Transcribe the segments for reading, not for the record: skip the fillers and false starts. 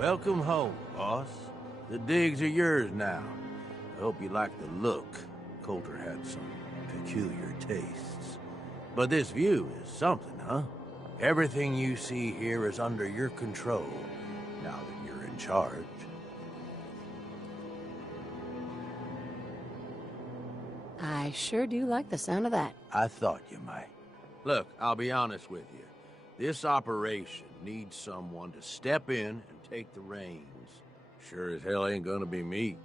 Welcome home, boss. The digs are yours now. I hope you like the look. Coulter had some peculiar tastes. But this view is something, huh? Everything you see here is under your control, now that you're in charge. I sure do like the sound of that. I thought you might. Look, I'll be honest with you. This operation needs someone to step in and take the reins. Sure as hell ain't gonna be me.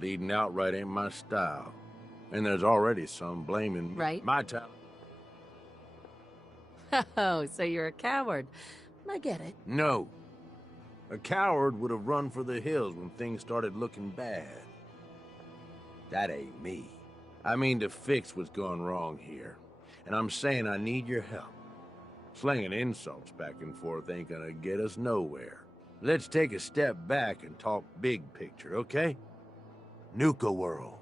Leading outright ain't my style. And there's already some blaming my talent. Oh, so you're a coward. I get it. No. A coward would have run for the hills when things started looking bad. That ain't me. I mean to fix what's gone wrong here. And I'm saying I need your help. Slinging insults back and forth ain't gonna get us nowhere. Let's take a step back and talk big picture, okay? Nuka World.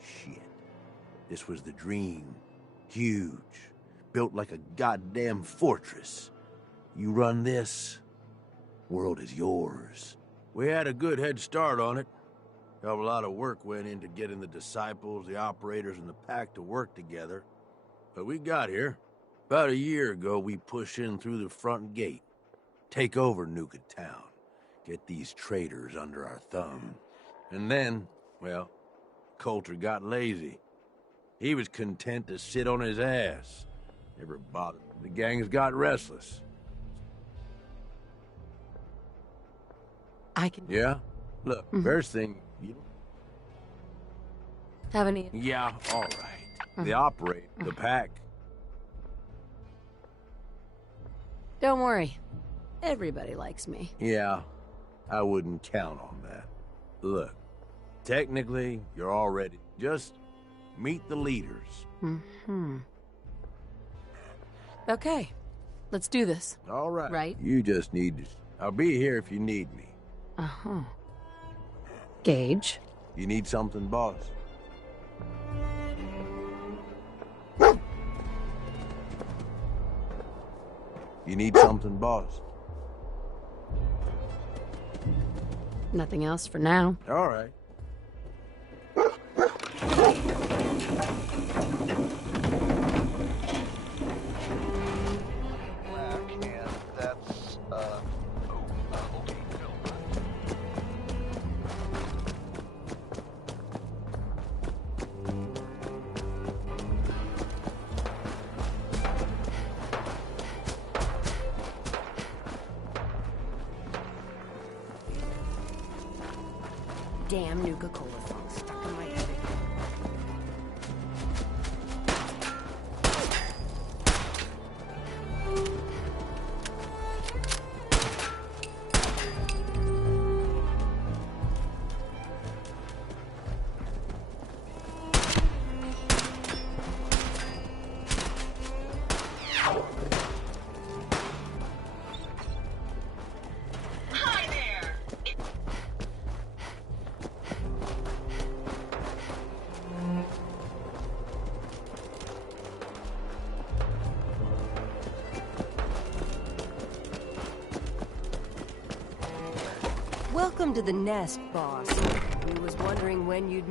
Shit. This was the dream. Huge. Built like a goddamn fortress. You run this, world is yours. We had a good head start on it. Hell of a lot of work went into getting the disciples, the operators, and the pack to work together. But we got here. About a year ago, we pushed in through the front gate. Take over Nuka Town. Get these traitors under our thumb. And then, well, Coulter got lazy. He was content to sit on his ass. Never bothered. The gangs got restless. I can... Yeah? Look, first thing, you... Have any... Yeah, all right. The operator, the pack. Don't worry. Everybody likes me. Yeah, I wouldn't count on that. Look, technically, you're already... Just meet the leaders. Okay, let's do this. All right. Right? You just need to... I'll be here if you need me. Gage? You need something, boss? You need something, boss? Nothing else for now. All right. Damn Nuka-Cola song stuck in my head. Welcome to the nest, boss. We was wondering when you'd...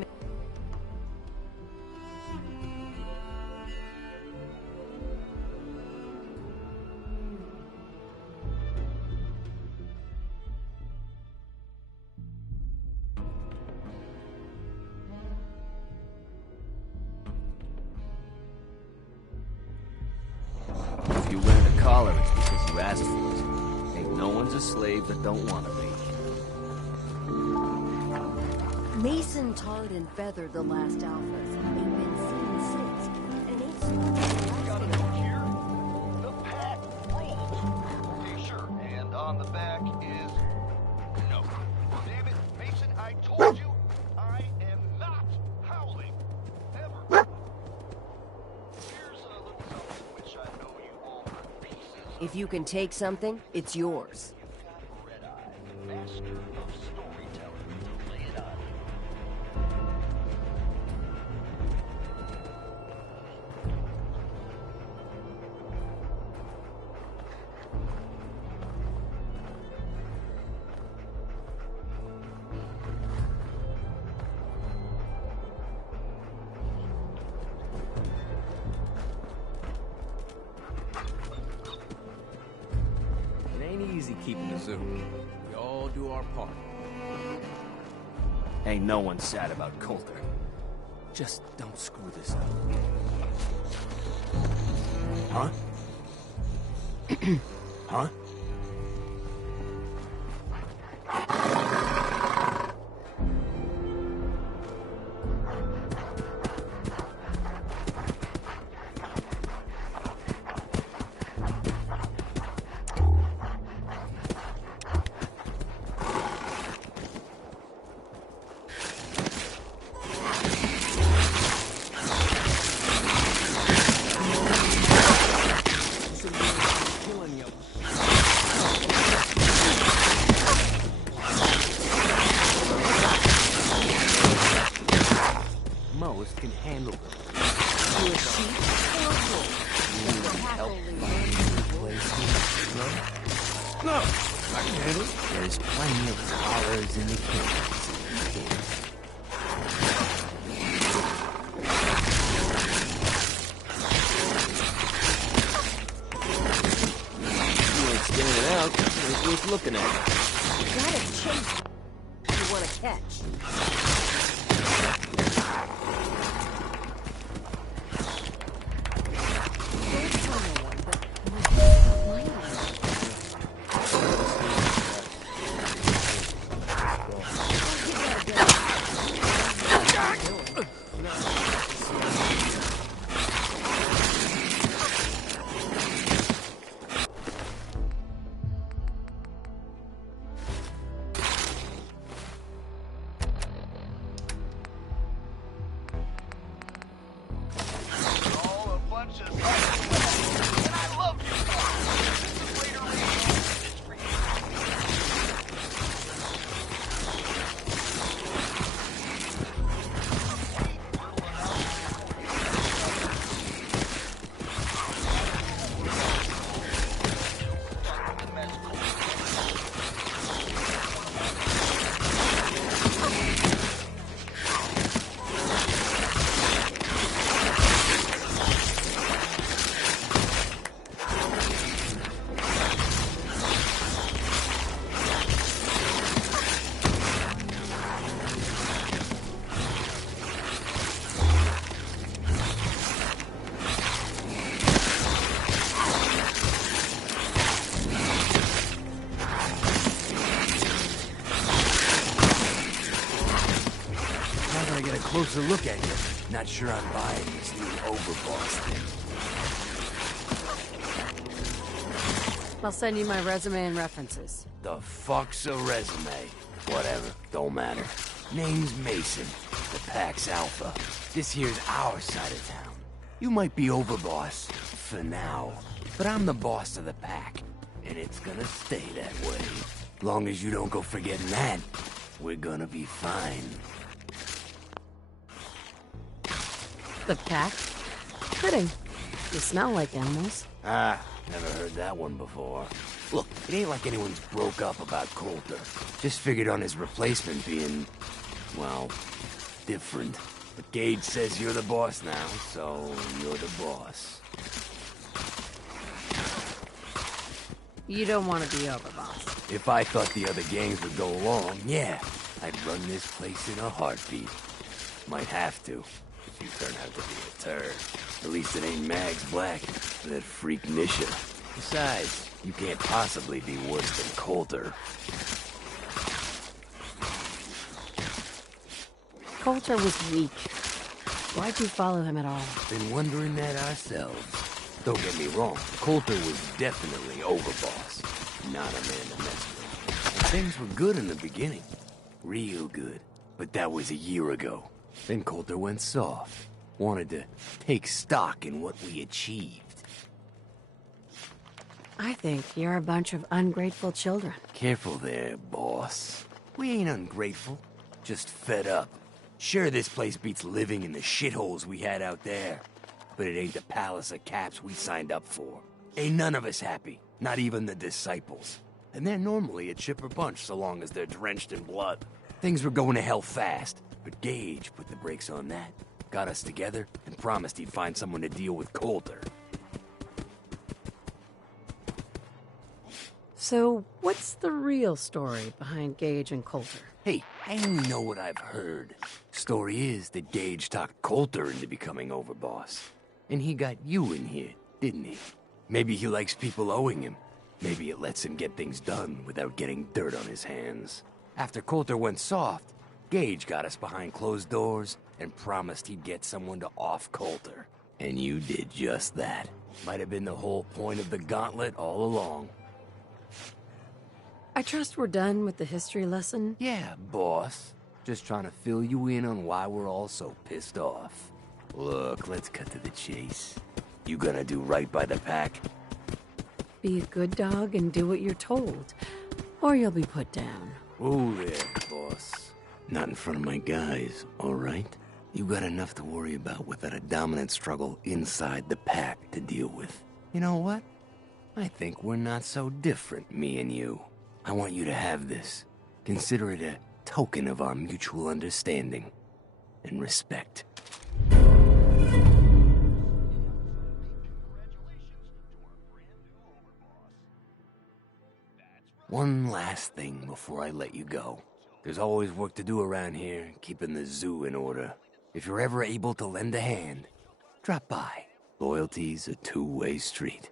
If you're wearing a collar, it's because you asked for it. Ain't no one's a slave that don't want to be. Mason tarred and feathered the last alphas. Ain't been seen since. And ain't smart. Got a note here. The pack rules. Okay, sure. And on the back is no. Damn it, Mason, I told you I am not howling. Ever. Here's a little something which I know you all want pieces of. If you can take something, it's yours. Red Eye, master of storytelling. Lay it on. easy keeping the zoo. We all do our part. Ain't no one sad about Coulter. Just don't screw this up. Huh? Huh? Most can handle them. You a sheep or a wolf? No, I can handle it. There's plenty of collars in the cages. You ain't standing out. It's worth looking at. You gotta chase you want to catch. Closer look at you. Not sure I'm buying this new overboss thing. I'll send you my resume and references. The fuck's a resume? Whatever, don't matter. Name's Mason, the Pack's Alpha. This here's our side of town. You might be overboss, for now, but I'm the boss of the Pack, and it's gonna stay that way. Long as you don't go forgetting that, we're gonna be fine. The pack? Fitting. You smell like animals. Ah, never heard that one before. Look, it ain't like anyone's broke up about Coulter. Just figured on his replacement being, well, different. But Gage says you're the boss now, so you're the boss. You don't want to be overboss. If I thought the other gangs would go along, yeah, I'd run this place in a heartbeat. Might have to. You turn out to be a turd. At least it ain't Mags Black, that freak Nisha. Besides, you can't possibly be worse than Coulter. Coulter was weak. Why'd you follow him at all? Been wondering that ourselves. Don't get me wrong, Coulter was definitely overboss. Not a man to mess with. And things were good in the beginning. Real good. But that was a year ago. Then Coulter went soft. Wanted to take stock in what we achieved. I think you're a bunch of ungrateful children. Careful there, boss. We ain't ungrateful. Just fed up. Sure, this place beats living in the shitholes we had out there. But it ain't the palace of caps we signed up for. Ain't none of us happy. Not even the disciples. And they're normally a chipper bunch so long as they're drenched in blood. Things were going to hell fast. But Gage put the brakes on that, got us together, and promised he'd find someone to deal with Coulter. So, what's the real story behind Gage and Coulter? Hey, I only know what I've heard. Story is that Gage talked Coulter into becoming overboss. And he got you in here, didn't he? Maybe he likes people owing him. Maybe it lets him get things done without getting dirt on his hands. After Coulter went soft, Gage got us behind closed doors and promised he'd get someone to off Coulter. And you did just that. Might have been the whole point of the gauntlet all along. I trust we're done with the history lesson? Yeah, boss. Just trying to fill you in on why we're all so pissed off. Look, let's cut to the chase. You gonna do right by the pack? Be a good dog and do what you're told, or you'll be put down. Oh there, boss. Not in front of my guys, all right? You got enough to worry about without a dominant struggle inside the pack to deal with. You know what? I think we're not so different, me and you. I want you to have this. Consider it a token of our mutual understanding and respect. One last thing before I let you go. There's always work to do around here, keeping the zoo in order. If you're ever able to lend a hand, drop by. Loyalty's a two-way street.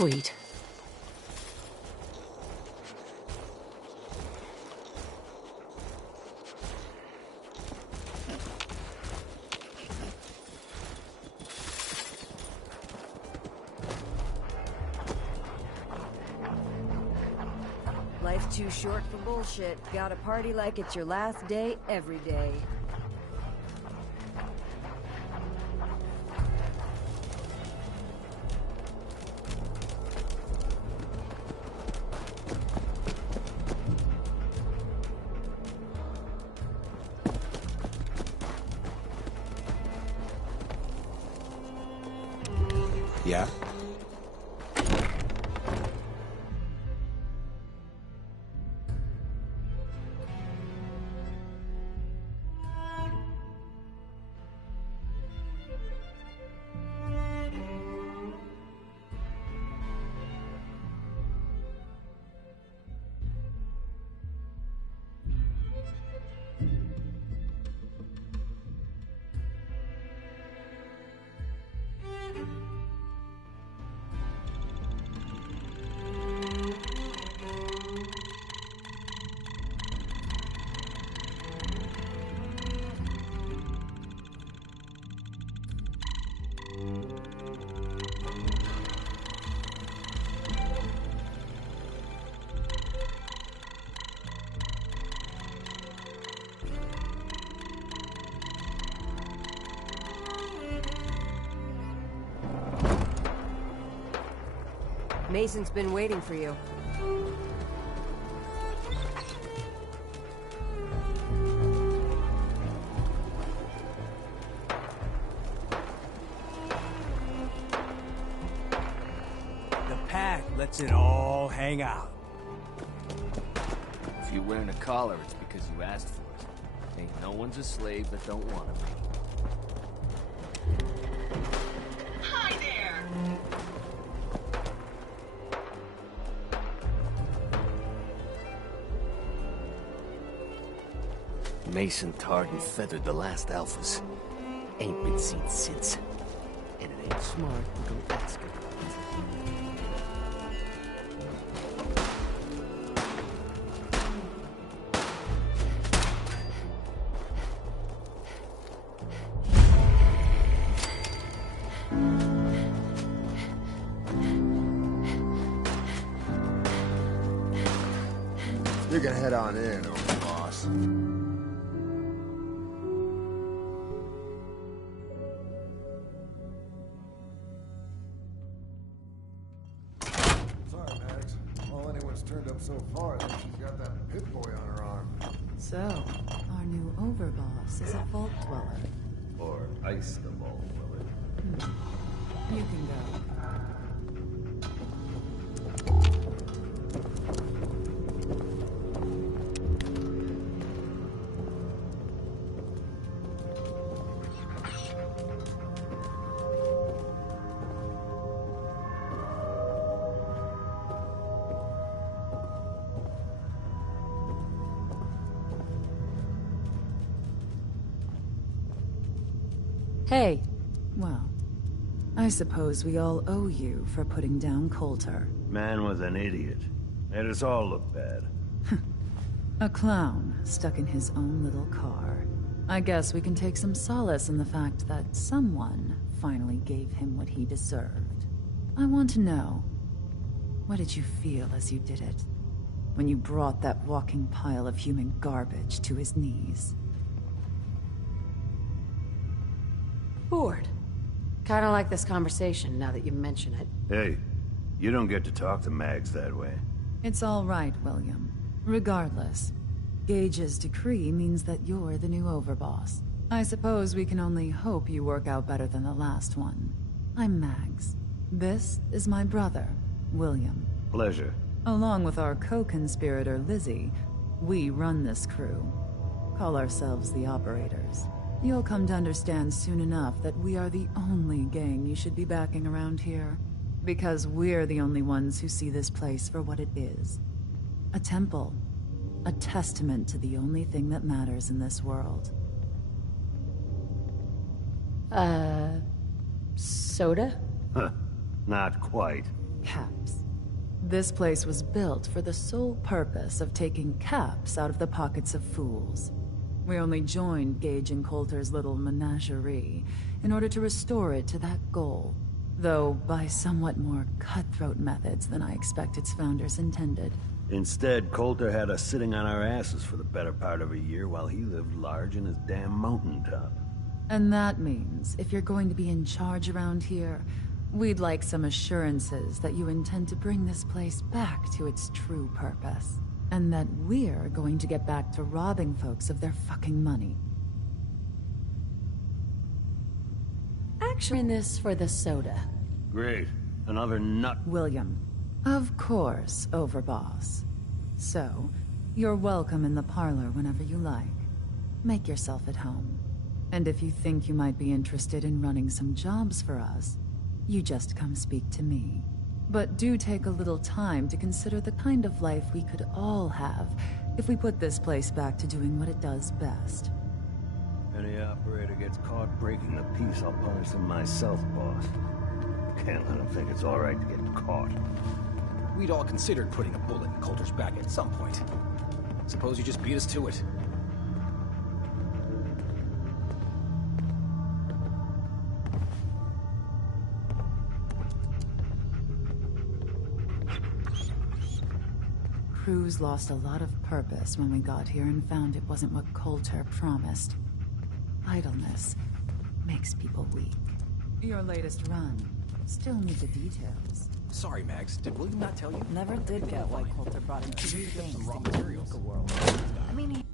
Sweet. Life's too short for bullshit. Gotta party like it's your last day every day. Yeah? Mason's been waiting for you. The pack lets it all hang out. If you're wearing a collar, it's because you asked for it. Ain't no one's a slave that don't want to be. Hi there! Mason tarred and feathered the last alphas. Ain't been seen since. And it ain't smart to go asking. You can head on in, old boss. Sorry, Max. All anyone's turned up so far, I think she's got that pit boy on her arm. So, our new overboss is a vault dweller. Or ice the vault dweller. You can go. Hey. Well, I suppose we all owe you for putting down Coulter. Man was an idiot. Made us all look bad. A clown stuck in his own little car. I guess we can take some solace in the fact that someone finally gave him what he deserved. I want to know, what did you feel as you did it? When you brought that walking pile of human garbage to his knees? Bored. Kinda like this conversation, now that you mention it. Hey, you don't get to talk to Mags that way. It's all right, William. Regardless, Gage's decree means that you're the new overboss. I suppose we can only hope you work out better than the last one. I'm Mags. This is my brother, William. Pleasure. Along with our co-conspirator, Lizzie, we run this crew. Call ourselves the Operators. You'll come to understand soon enough that we are the only gang you should be backing around here. Because we're the only ones who see this place for what it is. A temple. A testament to the only thing that matters in this world. Soda? Huh. Not quite. Caps. This place was built for the sole purpose of taking caps out of the pockets of fools. We only joined Gage and Coulter's little menagerie in order to restore it to that goal, though by somewhat more cutthroat methods than I expect its founders intended. Instead, Coulter had us sitting on our asses for the better part of a year while he lived large in his damn mountaintop. And that means, if you're going to be in charge around here, we'd like some assurances that you intend to bring this place back to its true purpose. And that we're going to get back to robbing folks of their fucking money. Actually, in this for the soda. Great. Another nut. William. Of course, Overboss. So, you're welcome in the parlor whenever you like. Make yourself at home. And if you think you might be interested in running some jobs for us, you just come speak to me. But do take a little time to consider the kind of life we could all have if we put this place back to doing what it does best. Any operator gets caught breaking the peace, I'll punish them myself, boss. Can't let them think it's all right to get caught. We'd all considered putting a bullet in Coulter's back at some point. Suppose you just beat us to it. Cruz lost a lot of purpose when we got here and found it wasn't what Coulter promised. Idleness makes people weak. Your latest run. Still need the details. Sorry, Max. Did William not tell you? Never did get why Coulter brought in two things some raw to materials. the world. I mean, he...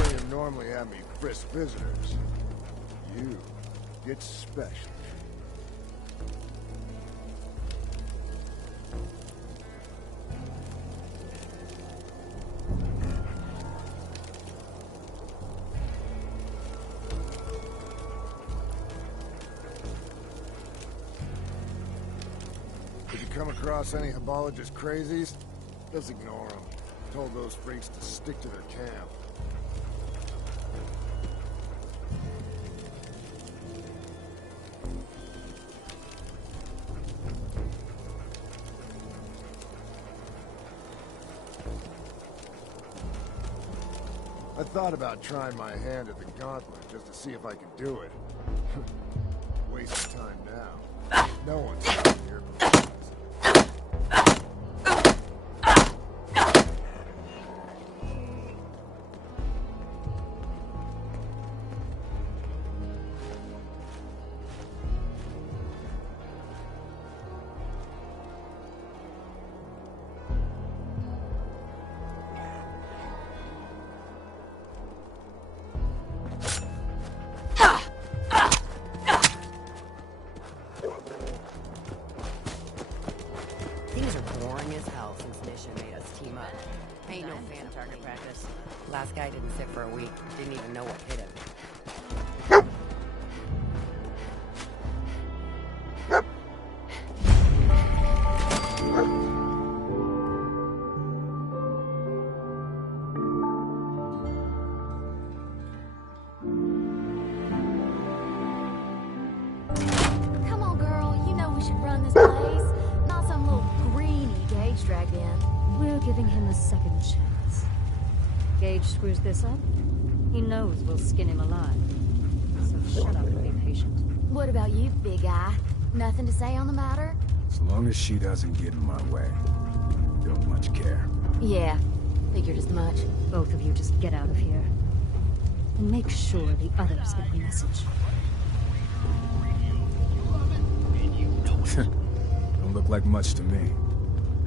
William normally have me frisk visitors. You get special. If you come across any Hibologist crazies, just ignore them. Told those freaks to stick to their camp. I thought about trying my hand at the gauntlet just to see if I could do it. Waste of time now. No one's out here. Things are boring as hell since Nisha made us team up. Ain't no fan target practice. Last guy didn't sit for a week. Didn't even know what hit him. Come on, girl. You know we should run this place. Not some little greenie Gage dragged in. We're giving him a second chance. Gage screws this up, he knows we'll skin him alive. So shut up and be patient. What about you, big guy? Nothing to say on the matter? As long as she doesn't get in my way, don't much care. Yeah, figured as much. Both of you just get out of here. And make sure the others get the message. Don't look like much to me.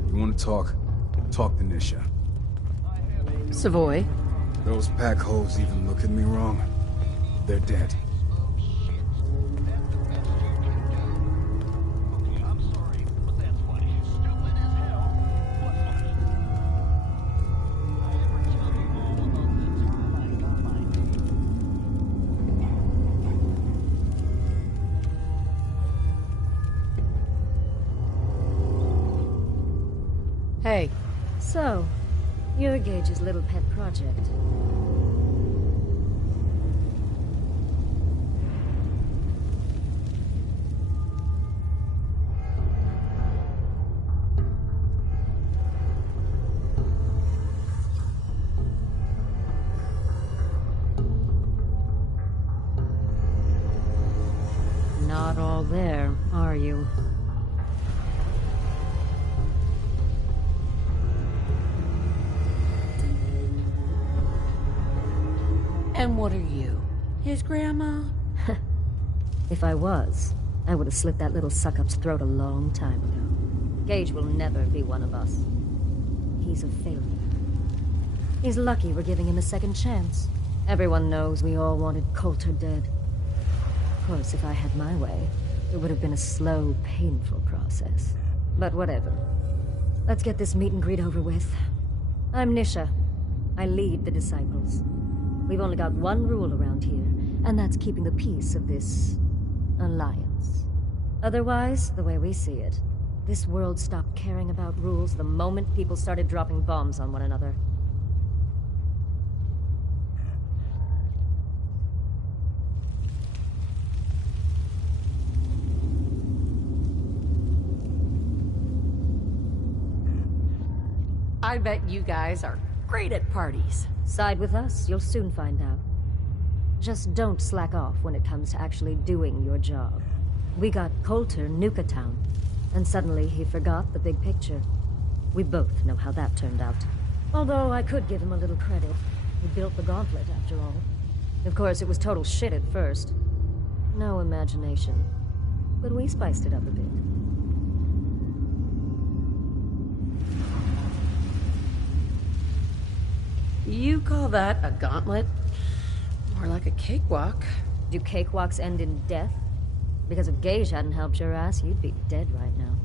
You want to talk? Talk to Nisha. Savoy? Those pack holes even look at me wrong. They're dead. Hey. So, you're Gage's little pet project. Not all there, are you? And what are you? His grandma? If I was, I would have slit that little suck-up's throat a long time ago. Gage will never be one of us. He's a failure. He's lucky we're giving him a second chance. Everyone knows we all wanted Coulter dead. Of course, if I had my way, it would have been a slow, painful process. But whatever. Let's get this meet and greet over with. I'm Nisha. I lead the Disciples. We've only got one rule around here, and that's keeping the peace of this alliance. Otherwise, the way we see it, this world stopped caring about rules the moment people started dropping bombs on one another. I bet you guys are great at parties. Side with us, you'll soon find out. Just don't slack off when it comes to actually doing your job. We got Coulter Nuka Town, and suddenly he forgot the big picture. We both know how that turned out. Although I could give him a little credit. He built the gauntlet, after all. Of course, it was total shit at first. No imagination. But we spiced it up a bit. You call that a gauntlet? More like a cakewalk. Do cakewalks end in death? Because if Gage hadn't helped your ass, you'd be dead right now.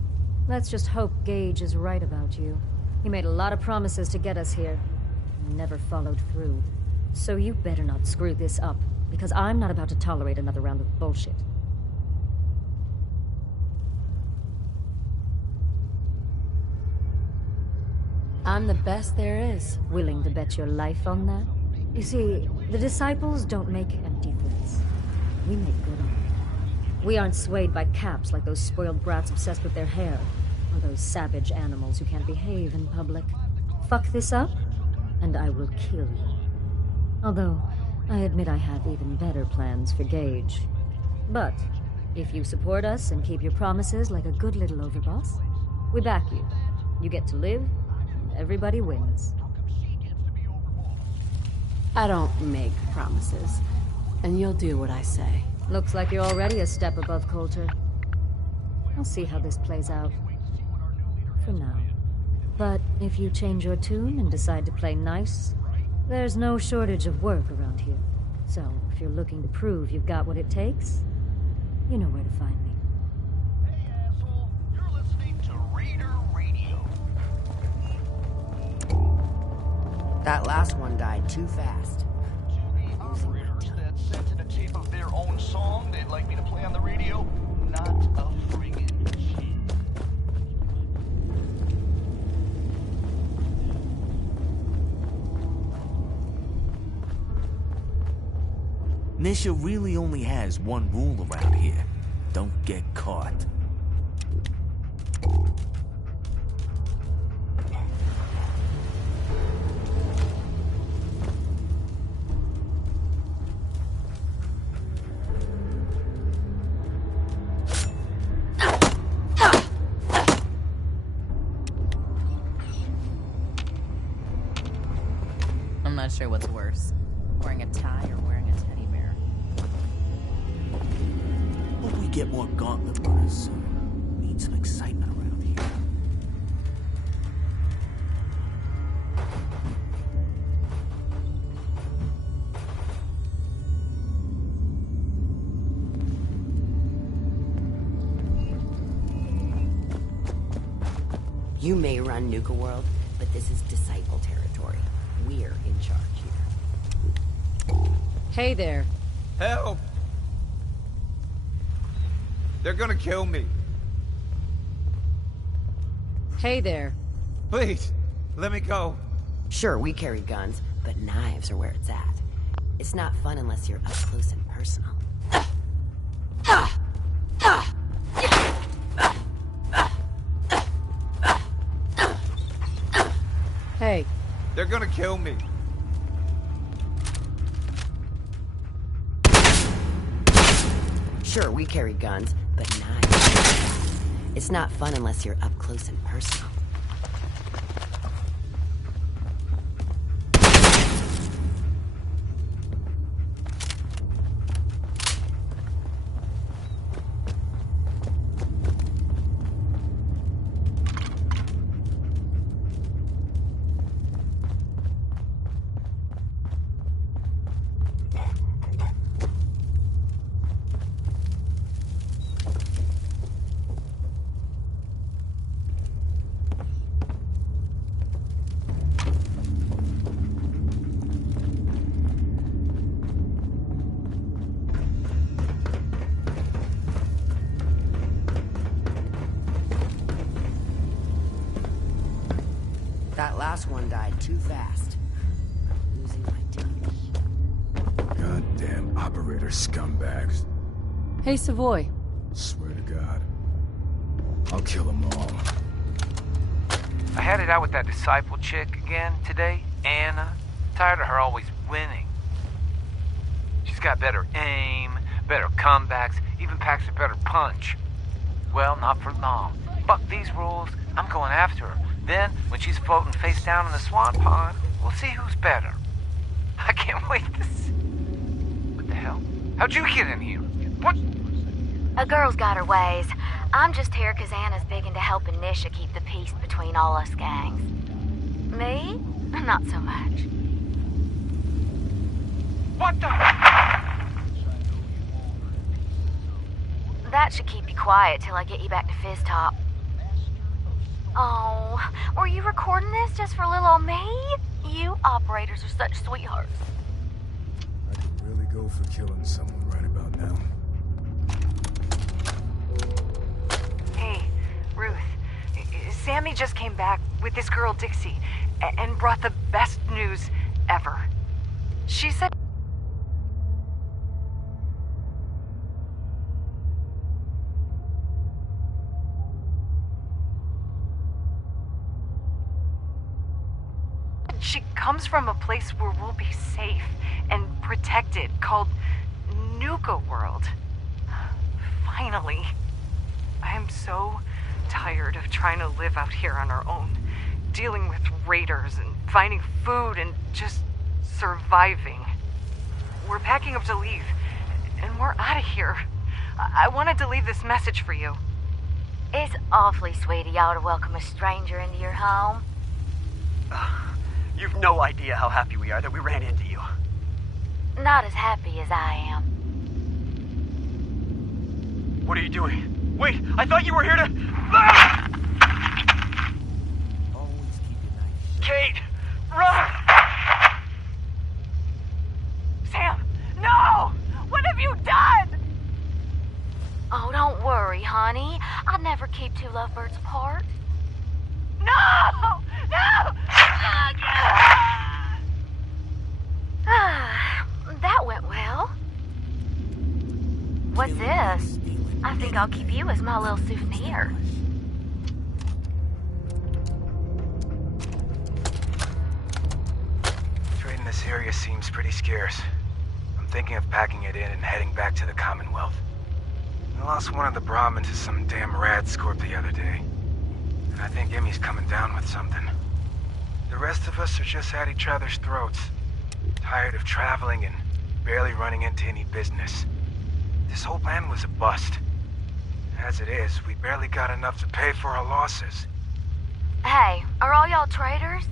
Let's just hope Gage is right about you. He made a lot of promises to get us here. Never followed through. So you better not screw this up, because I'm not about to tolerate another round of bullshit. I'm the best there is. Willing to bet your life on that? You see, the disciples don't make empty threats. We make good on it. We aren't swayed by caps like those spoiled brats obsessed with their hair, or those savage animals who can't behave in public. Fuck this up, and I will kill you. Although, I admit I have even better plans for Gage. But, if you support us and keep your promises like a good little overboss, we back you. You get to live, and everybody wins. I don't make promises, and you'll do what I say. Looks like you're already a step above Coulter. I'll see how this plays out. For now. But if you change your tune and decide to play nice, there's no shortage of work around here. So, if you're looking to prove you've got what it takes, you know where to find me. Hey, asshole. You're listening to Raider Radio. That last one died too fast. To the operators that sent in a tape of their own song they'd like me to play on the radio, not a friggin' chance. Nisha really only has one rule around here. Don't get caught. I'm not sure what's worse, wearing a tie or wearing a teddy bear. Hope we get more gauntlet runners soon. Need some excitement around here. You may run Nuka World, but this is Disciple territory. We're in charge here. Hey there. Help! They're gonna kill me. Hey there. Please, let me go. Sure, we carry guns, but knives are where it's at. It's not fun unless you're up close and personal. Hey. They're gonna kill me. Sure, we carry guns, but knives. It's not fun unless you're up close and personal. That last one died too fast. I'm losing my touch. Goddamn operator scumbags. Hey, Savoy. Swear to God. I'll kill them all. I had it out with that disciple chick again today, Anna. Tired of her always winning. She's got better aim, better comebacks, even packs a better punch. Well, not for long. Fuck these rules, I'm going after her. Then, when she's floating face down in the swan pond, we'll see who's better. I can't wait to see. What the hell? How'd you get in here? What? A girl's got her ways. I'm just here because Anna's big into helping Nisha keep the peace between all us gangs. Me? Not so much. What the? That should keep you quiet till I get you back to Fizz Top. Oh, were you recording this just for little old me? You operators are such sweethearts. I could really go for killing someone right about now. Hey, Ruth. Sammy just came back with this girl Dixie and brought the best news ever. She said she comes from a place where we'll be safe and protected, called Nuka World. Finally. I am so tired of trying to live out here on our own, dealing with raiders and finding food and just surviving. We're packing up to leave, and we're out of here. I wanted to leave this message for you. It's awfully sweet of y'all to welcome a stranger into your home. You've no idea how happy we are that we ran into you. Not as happy as I am. What are you doing? Wait, I thought you were here to... Ah! Always keep your knife. Kate! Run! Sam! No! What have you done? Oh, don't worry, honey. I'd never keep two lovebirds apart. No! No! That went well. What's this? I think I'll keep you as my little souvenir. Trading this area seems pretty scarce. I'm thinking of packing it in and heading back to the Commonwealth. I lost one of the Brahmins to some damn rad scorp the other day. And I think Emmy's coming down with something. The rest of us are just at each other's throats. Tired of traveling and barely running into any business. This whole plan was a bust. As it is, we barely got enough to pay for our losses. Hey, are all y'all traders?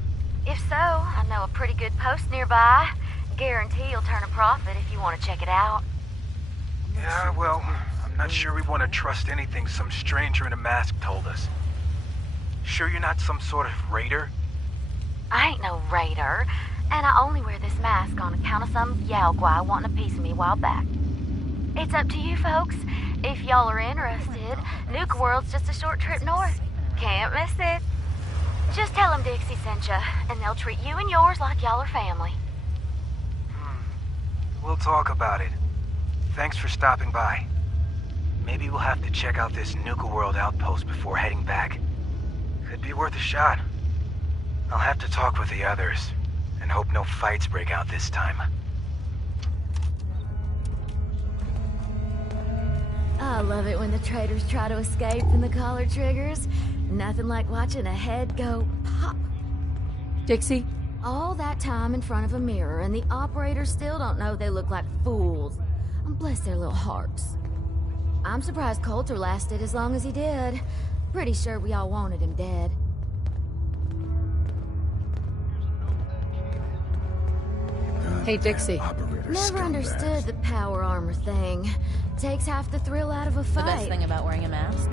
If so, I know a pretty good post nearby. Guarantee you'll turn a profit if you want to check it out. Yeah, well, I'm not sure we want to trust anything some stranger in a mask told us. Sure you're not some sort of raider? I ain't no raider, and I only wear this mask on account of some Yaogwai wanting a piece of me a while back. It's up to you folks. If y'all are interested, Nuka World's just a short trip north. Can't miss it. Just tell them Dixie sent ya, and they'll treat you and yours like y'all are family. We'll talk about it. Thanks for stopping by. Maybe we'll have to check out this Nuka World outpost before heading back. Could be worth a shot. I'll have to talk with the others, and hope no fights break out this time. I love it when the traders try to escape from the collar triggers. Nothing like watching a head go pop. Dixie? All that time in front of a mirror, and the operators still don't know they look like fools. Bless their little hearts. I'm surprised Coulter lasted as long as he did. Pretty sure we all wanted him dead. Hey, Dixie. Never understood the power armor thing. Takes half the thrill out of a fight. The best thing about wearing a mask?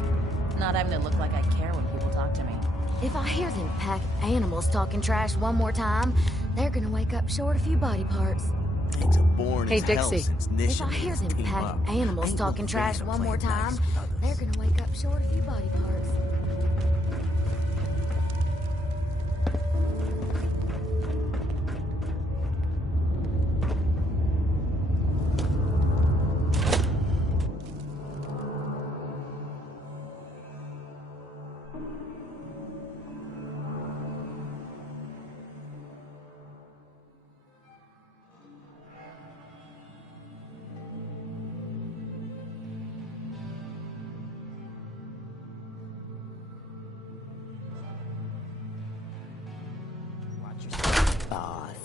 Not having to look like I care when people talk to me. If I hear them pack animals talking trash one more time, they're gonna wake up short a few body parts. Things are boring Hey, as hell Dixie. since If Nisha I made hear us them team pack up. animals Ain't talking no trash fan of one more playing time, nice with others. they're gonna wake up short a few body parts. boss.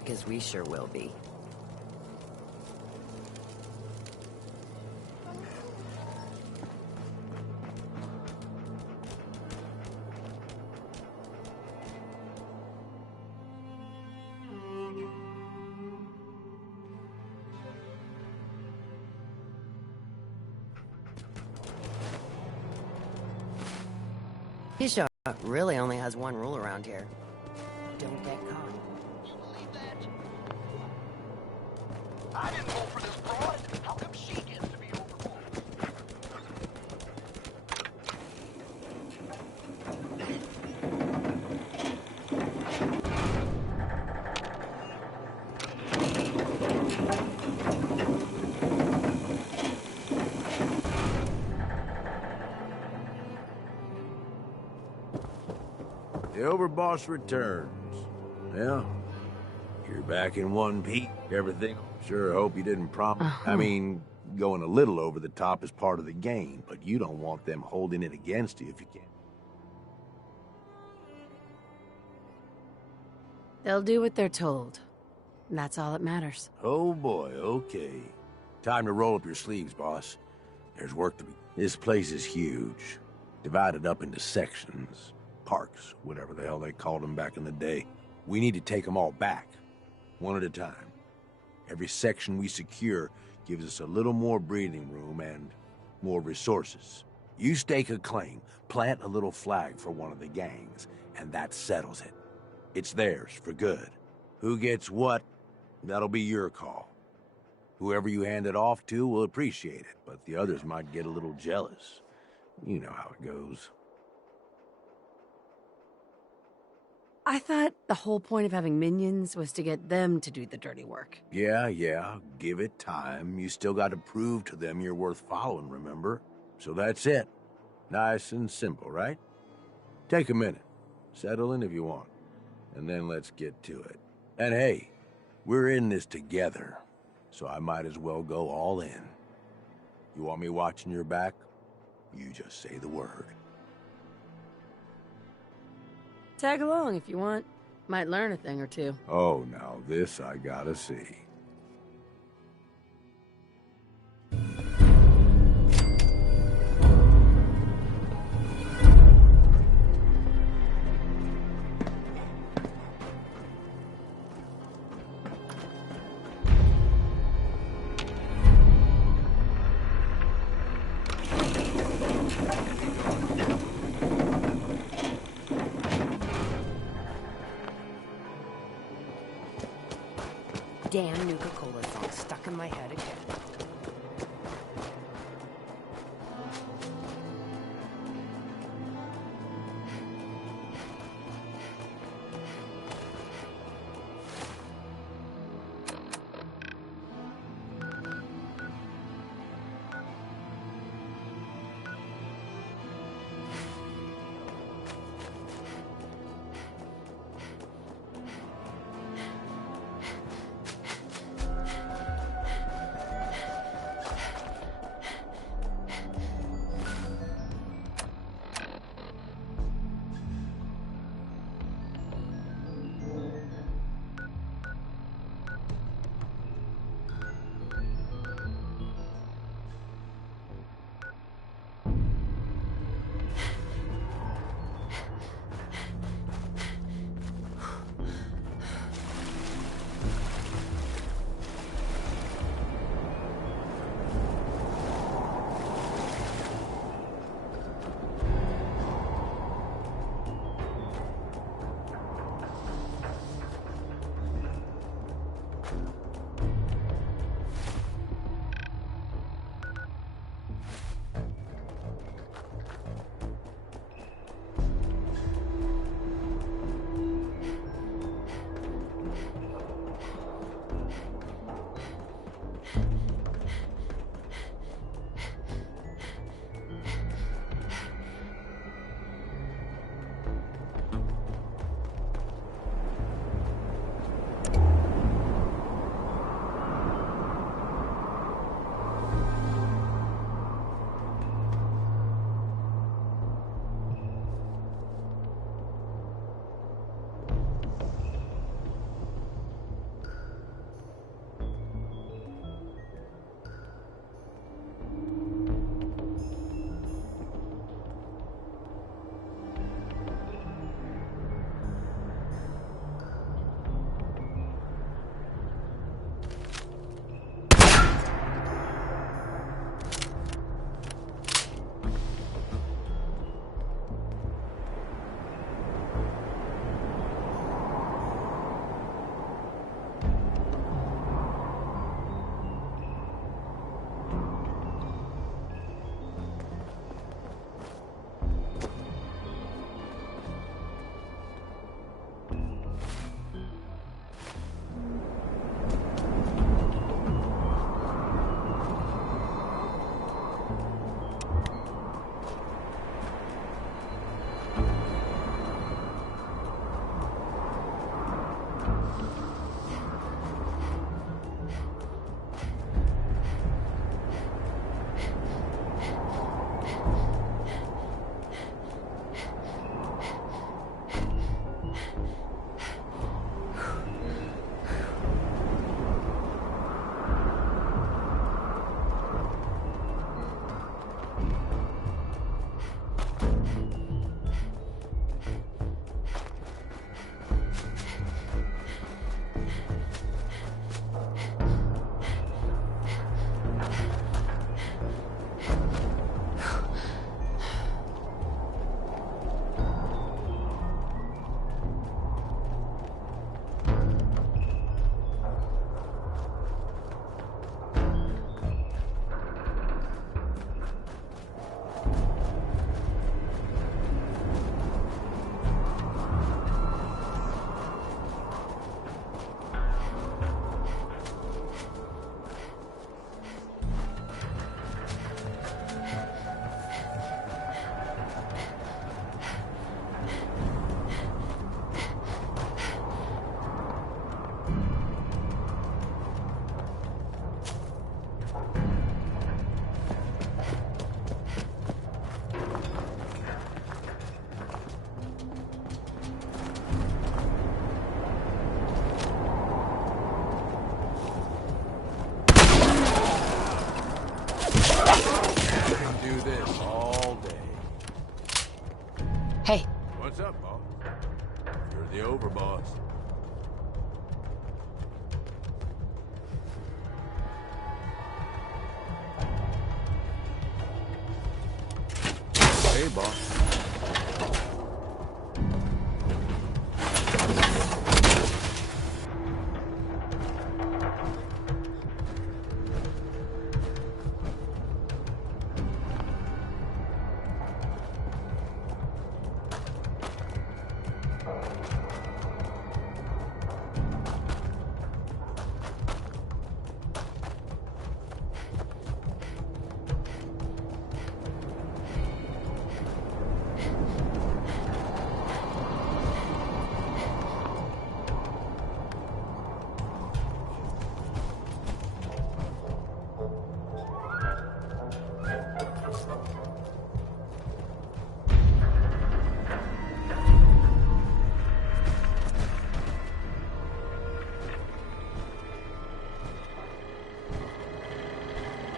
Because we sure will be. This show really only has one rule around here. Don't get caught. I didn't vote for this broad. How come she gets to be overruled? The overboss returns. Yeah. You're back in one piece. Everything. Sure hope you didn't promise. I mean, going a little over the top is part of the game, but you don't want them holding it against you if you can. They'll do what they're told. And that's all that matters. Oh boy, okay. Time to roll up your sleeves, boss. There's work to be. This place is huge. Divided up into sections. Parks, whatever the hell they called them back in the day. We need to take them all back. One at a time. Every section we secure gives us a little more breathing room and more resources. You stake a claim, plant a little flag for one of the gangs, and that settles it. It's theirs for good. Who gets what, that'll be your call. Whoever you hand it off to will appreciate it, but the others might get a little jealous. You know how it goes. I thought the whole point of having minions was to get them to do the dirty work. Yeah, give it time. You still got to prove to them you're worth following, remember? So that's it. Nice and simple, right? Take a minute. Settle in if you want. And then let's get to it. And hey, we're in this together, so I might as well go all in. You want me watching your back? You just say the word. Tag along if you want. Might learn a thing or two. Oh, now this I gotta see. Damn Nuka-Cola song stuck in my head again. What's up, boss? You're the overboss. Hey, boss.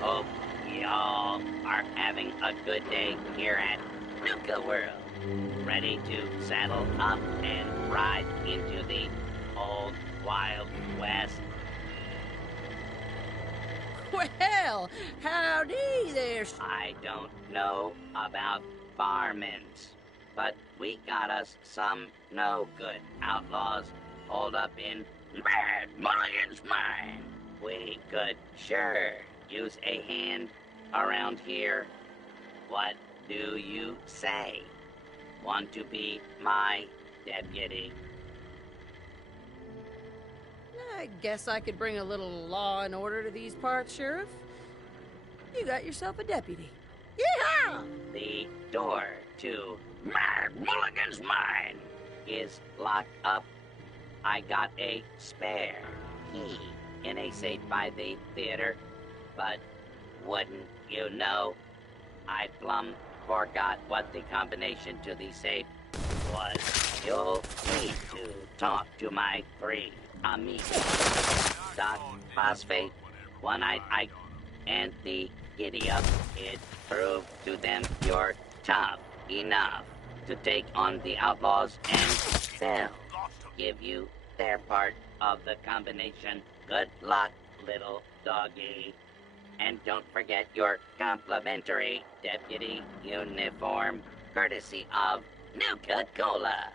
Hope y'all are having a good day here at Nuka World. Ready to saddle up and ride into the old Wild West? Well, howdy there. I don't know about varmints, but we got us some no-good outlaws holed up in Mad Mulligan's mine. We could sure use a hand around here. What do you say? Want to be my deputy? I guess I could bring a little law and order to these parts, Sheriff. You got yourself a deputy. Yeehaw! The door to Mad Mulligan's mine is locked up. I got a spare key in a safe by the theater, but wouldn't you know, I plumb forgot what the combination to the safe was. You'll need to talk to my three amigos, Doc, Phosphate, One-Eyed Ike, and the Giddy-Up. It proved to them you're tough enough to take on the outlaws, and they'll give you their part of the combination. Good luck, little doggy. And don't forget your complimentary deputy uniform, courtesy of Nuka-Cola.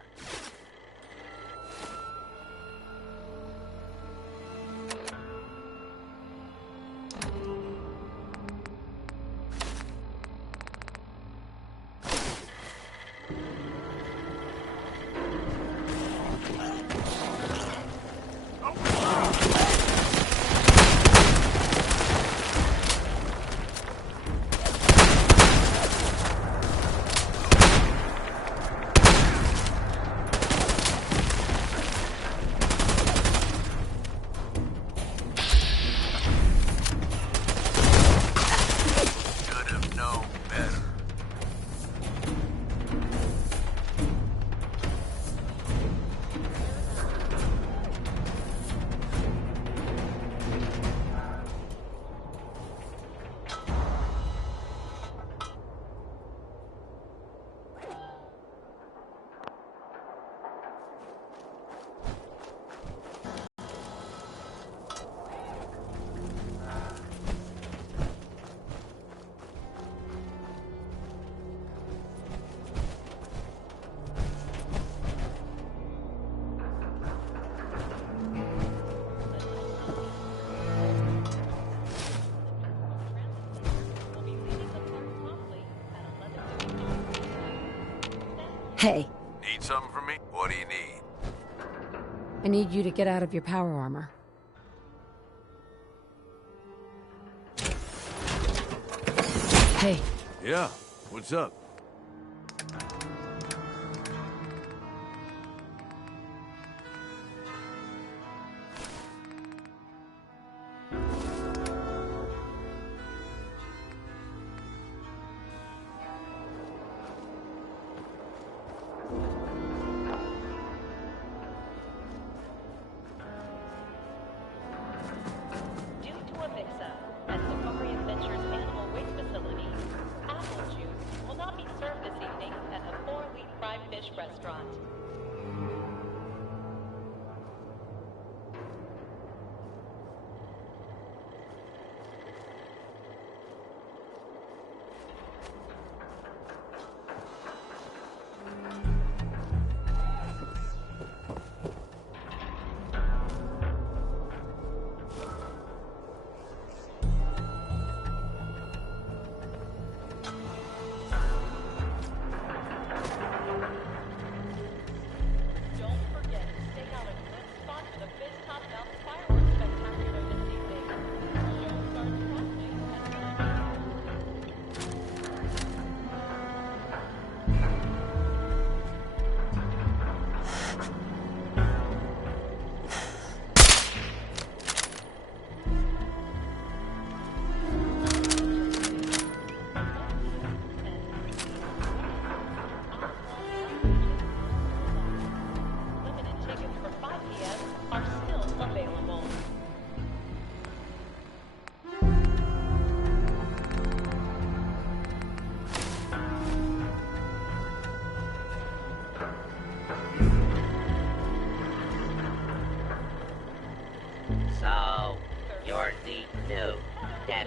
Hey, Need something from me? What do you need? I need you to get out of your power armor. Hey. Yeah, what's up? Due to a mix-up at Safari Adventures Animal Waste Facility, apple juice will not be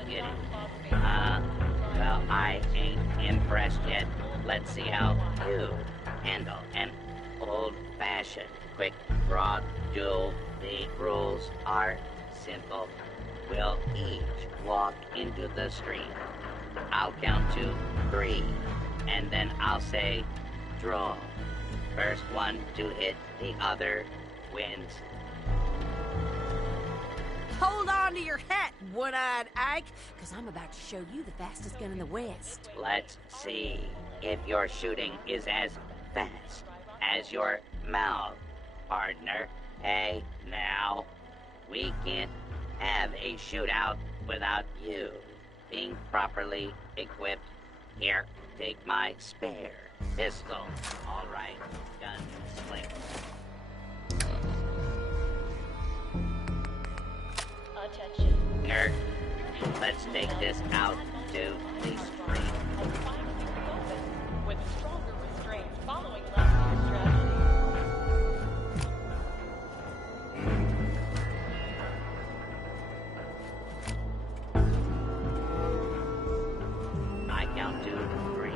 deputy. Well, I ain't impressed yet. Let's see how you handle an old-fashioned, quick, broad duel. The rules are simple. We'll each walk into the stream. I'll count to 3, and then I'll say, draw. First one to hit the other wins. Hold on to your hat, one-eyed Ike, because I'm about to show you the fastest gun in the West. Let's see if your shooting is as fast as your mouth, partner. Hey, now, we can't have a shootout without you being properly equipped. Here, take my spare pistol. All right, gun slick. Attention. Kurt, let's take this out to the street. With stronger restraints following last year's tragedy. I count to 3,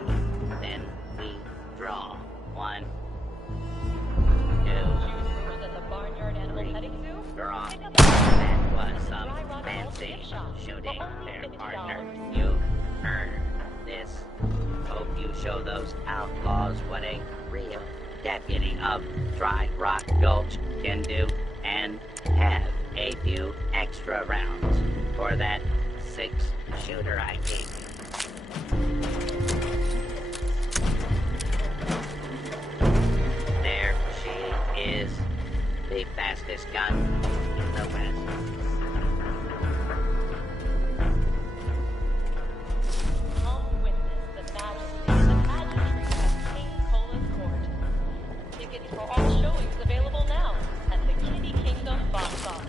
then we draw. 1, 2, At the Barnyard Animal Petting Zoo? draw. That was some fancy shooting there, partner. You earned this. Hope you show those outlaws what a real deputy of Dry Rock Gulch can do, and have a few extra rounds for that 6-shooter I gave you. There she is, the fastest gun in the West. Come witness the majesty and the pageantry of King Cola's court. Tickets for all showings available now at the Kitty Kingdom box office.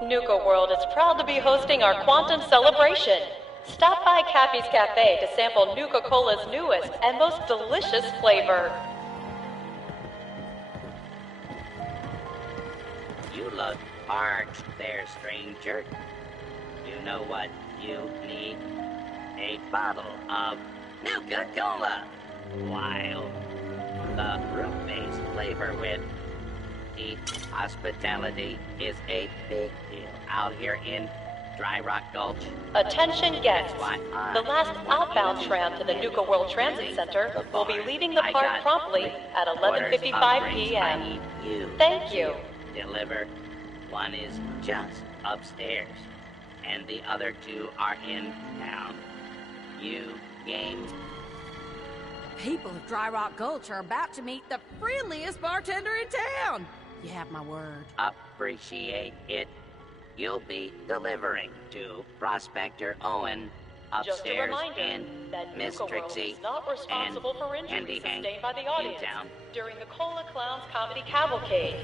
Nuka World is proud to be hosting our Quantum Celebration. Stop by Cappy's Cafe to sample Nuka Cola's newest and most delicious flavor. You look parched there, stranger. You know what you need? A bottle of Nuka Cola. Wild. The fruit-based flavor with the hospitality is a big deal out here in Dry Rock Gulch. Attention guests. The last outbound tram to the Nuka World Transit Center will be leaving the park promptly at 11:55 p.m. Thank you. Deliver. One is just upstairs, and the other 2 are in town. You game? People of Dry Rock Gulch are about to meet the friendliest bartender in town. You have my word. Appreciate it. You'll be delivering to Prospector Owen Just a upstairs reminder and that Miss Nuka World Trixie is not responsible for and injuries Andy Hank sustained by the in audience town. during the Cola Clowns Comedy Cavalcade.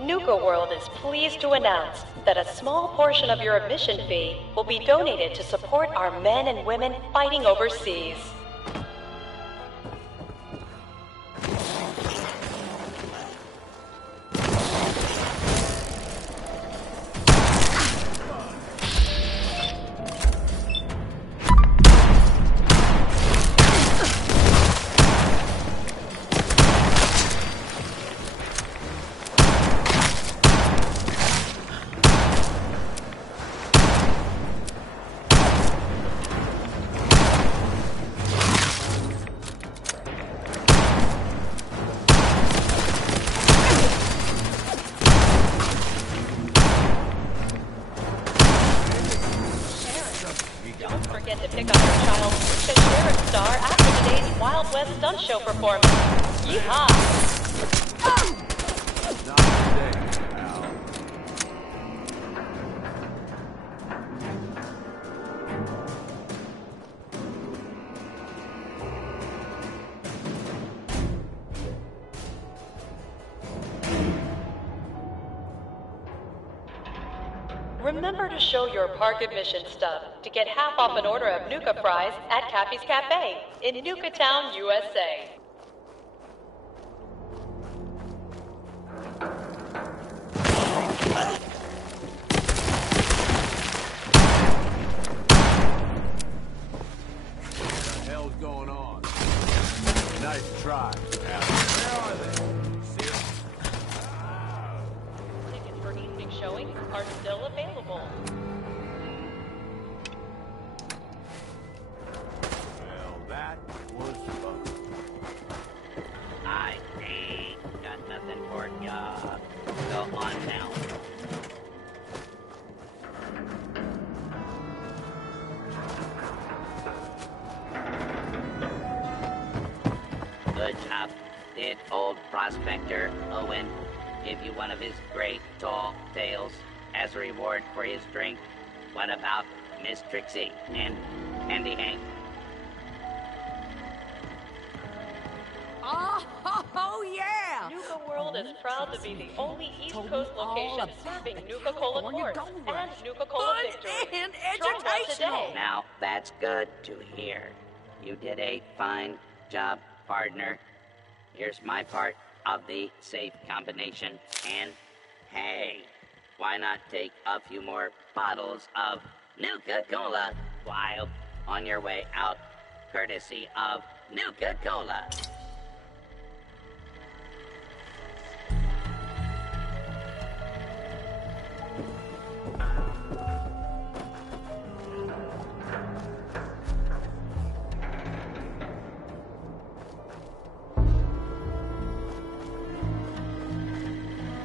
Nuka World is pleased to announce that a small portion of your admission fee will be donated to support our men and women fighting overseas. pick up your child's Nuka Sheriff star after today's Wild West stunt show performance. Yeehaw! Not today, pal. Remember to show your park admission stub to get half off an order of Nuka fries at Cappy's Cafe in Nuka Town, USA. What the hell's going on? Nice try, pal. Where are they? See them? Tickets for evening showings are still available. Well, that was fun. I ain't got nothing for ya. Go on now. Good job. Did old prospector Owen give you one of his great tall tales as a reward for his drink? What about Miss Trixie and Andy Hank? Oh, yeah! Nuka World is proud to be the only East Coast location serving Nuka Cola Court and Nuka Cola Victory. And Try one today. Now, that's good to hear. You did a fine job, partner. Here's my part of the safe combination. And, hey, why not take a few more bottles of Nuka Cola while on your way out, courtesy of Nuka Cola.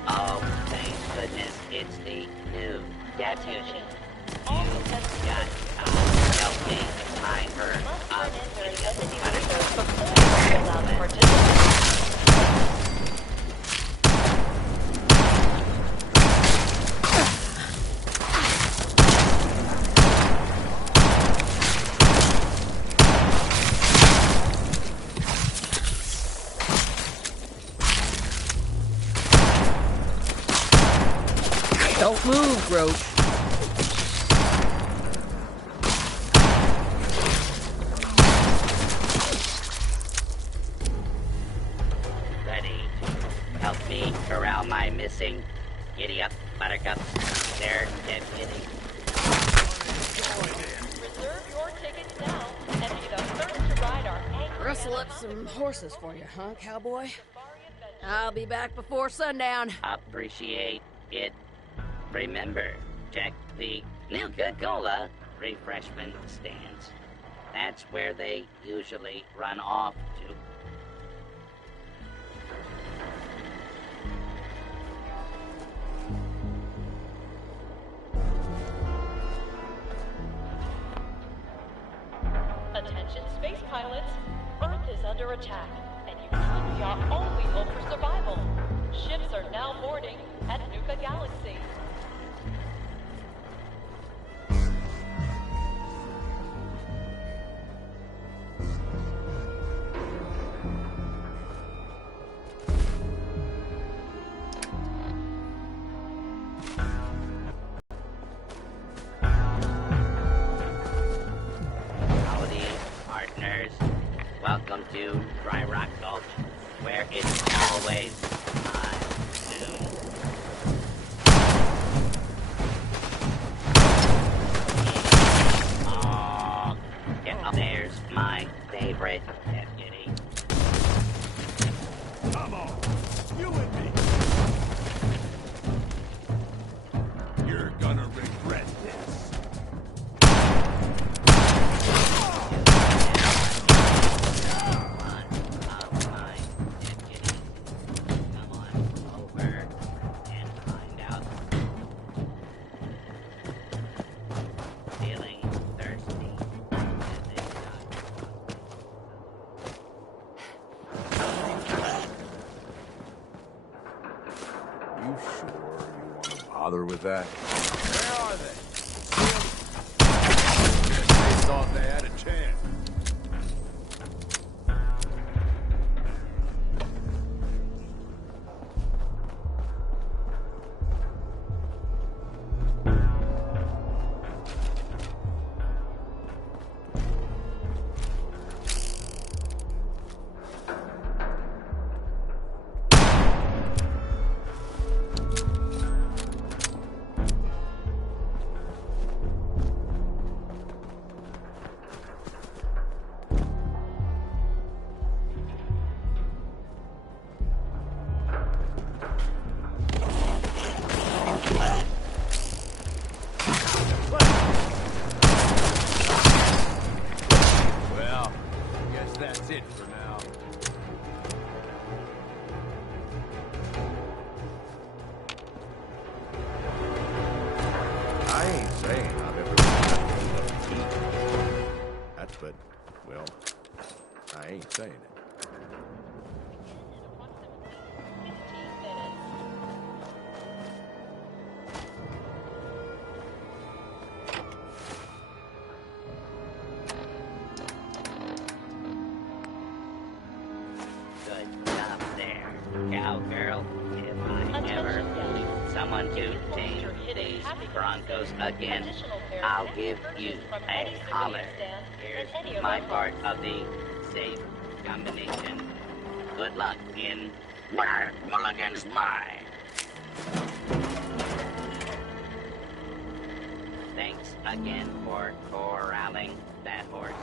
Oh, thank goodness it's the new deputy. All You contestants got help me. I heard must turn of in their identity papers before they are allowed to participate. Don't move, Roach. Ready to help me corral my missing giddy up buttercup. There, deputy. Reserve your tickets now and be the first to ride our angry Rustle up some horses for you, huh, cowboy? I'll be back before sundown. Appreciate it. Remember, check the Nuka Cola refreshment stands. That's where they usually run off to. Attention space pilots, Earth is under attack, and you could be our only hope for survival. Ships are now boarding at Nuka Galaxy. Howdy, partners. Welcome to Dry Rock Gulch, where it's always oh, yeah, there's my favorite deputy. Come on, you and me. You're gonna regret this. bother with that? Where are they? They thought they had a chance. That's it for now. I ain't saying I've ever been eat. That's but, well, I ain't saying it. Good job there, cowgirl. If I ever need someone to tame these Broncos again, I'll give you a holler. Here's my part of the safe combination. Good luck in Mulligan's Mine. Thanks again for corralling that horse.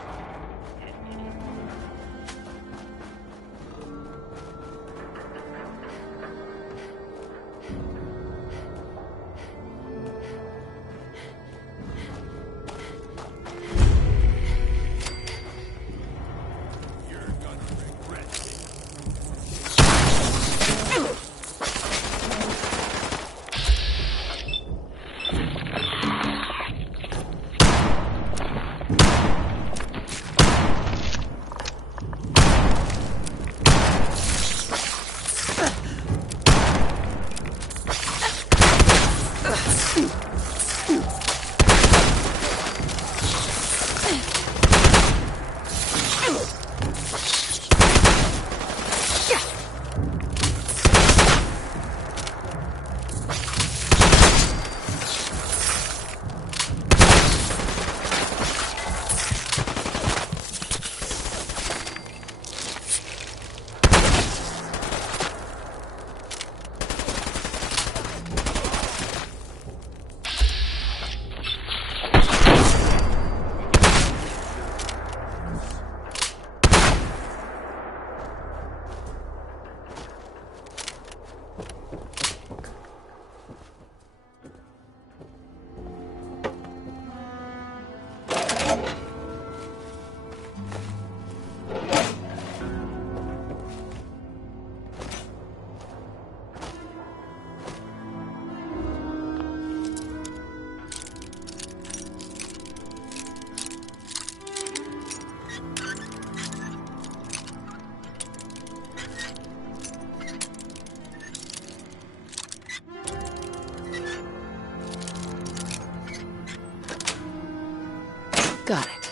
Got it.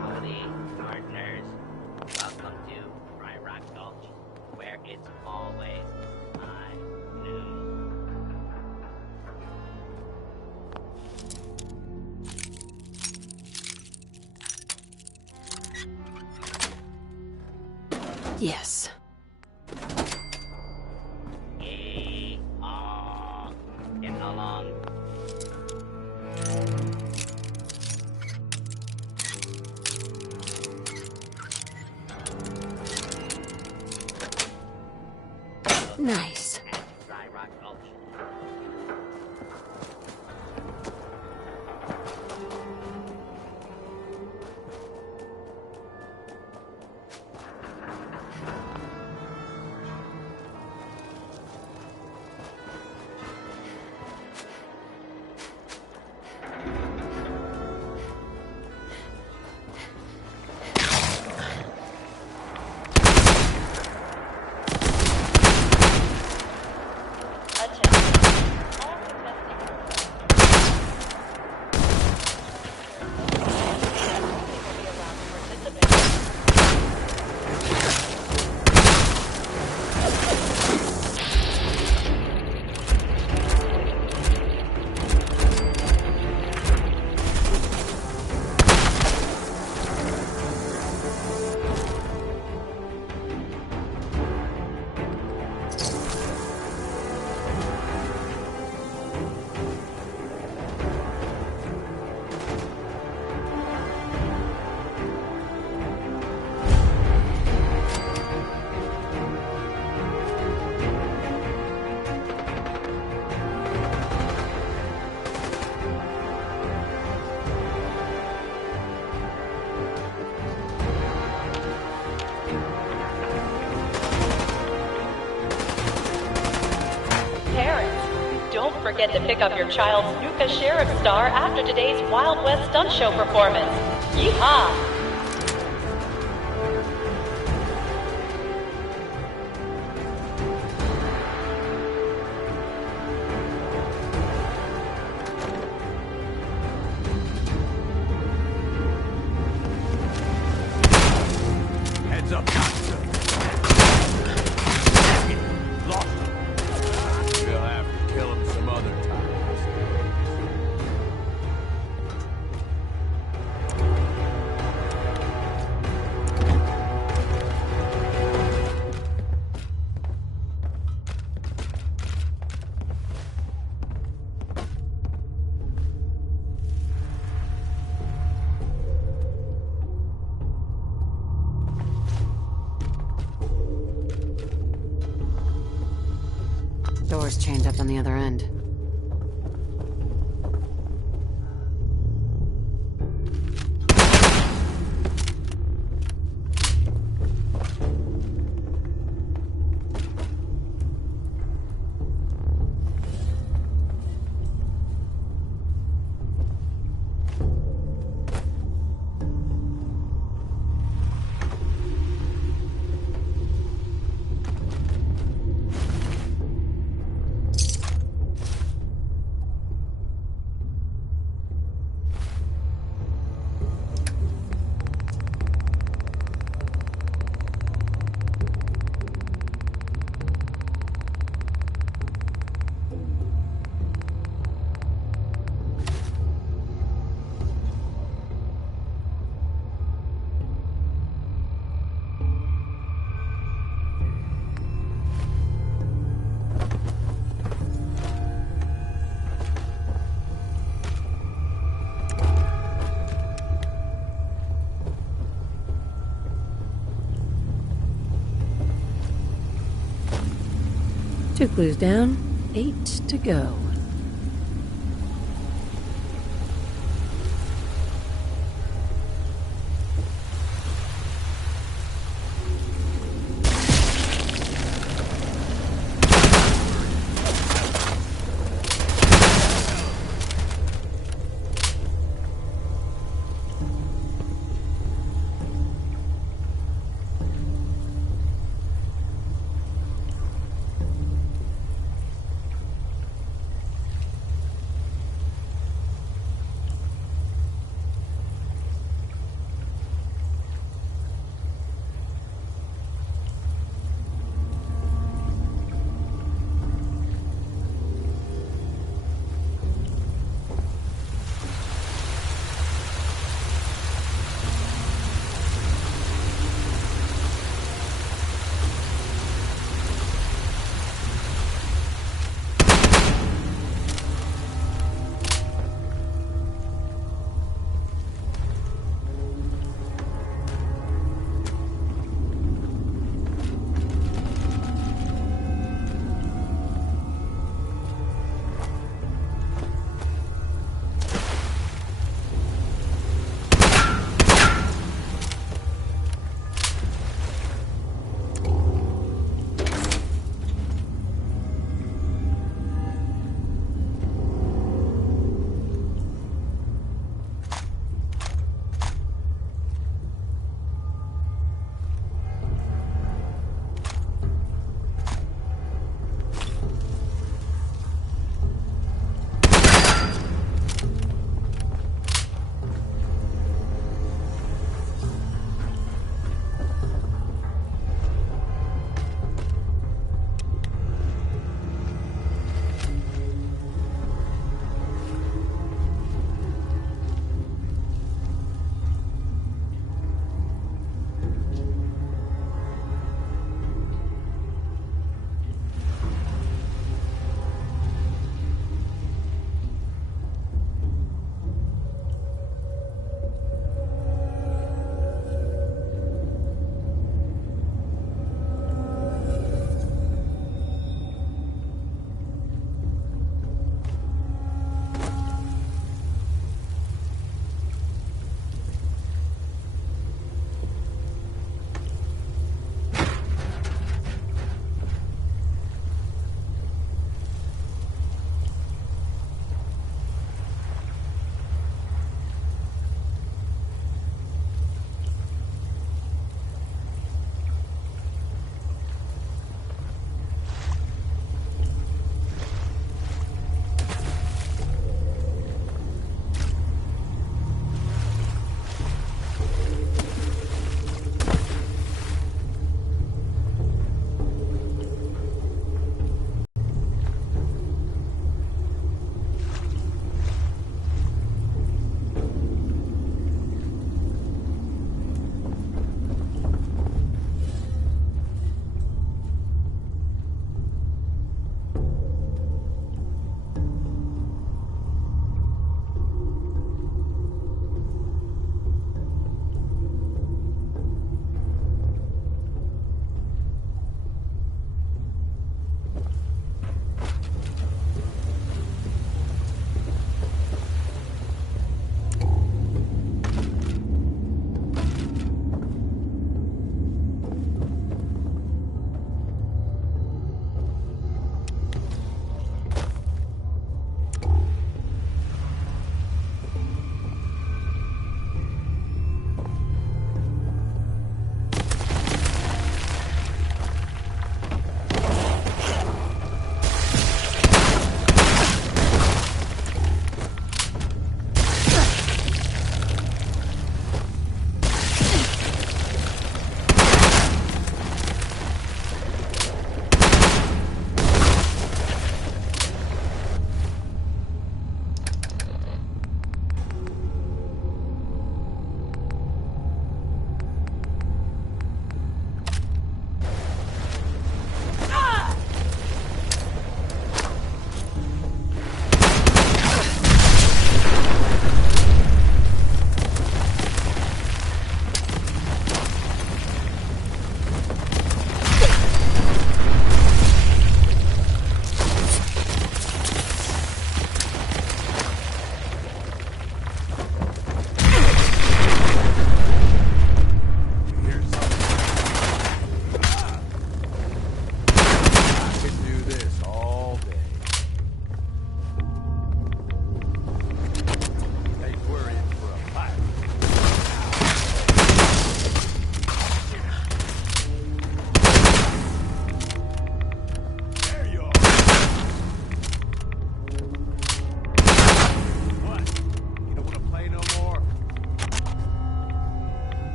Howdy, partners. Welcome to Dry Rock Gulch, where it's always high noon. Yes. Getting along. Nice. Dry Rock Gulch. forget to pick up your child's Nuka Sheriff Star after today's Wild West Stunt Show performance. Yeehaw! Heads up, doctor. Lost him. We'll have to kill him some other time. Door's chained up on the other end. Two clues down, 8 to go.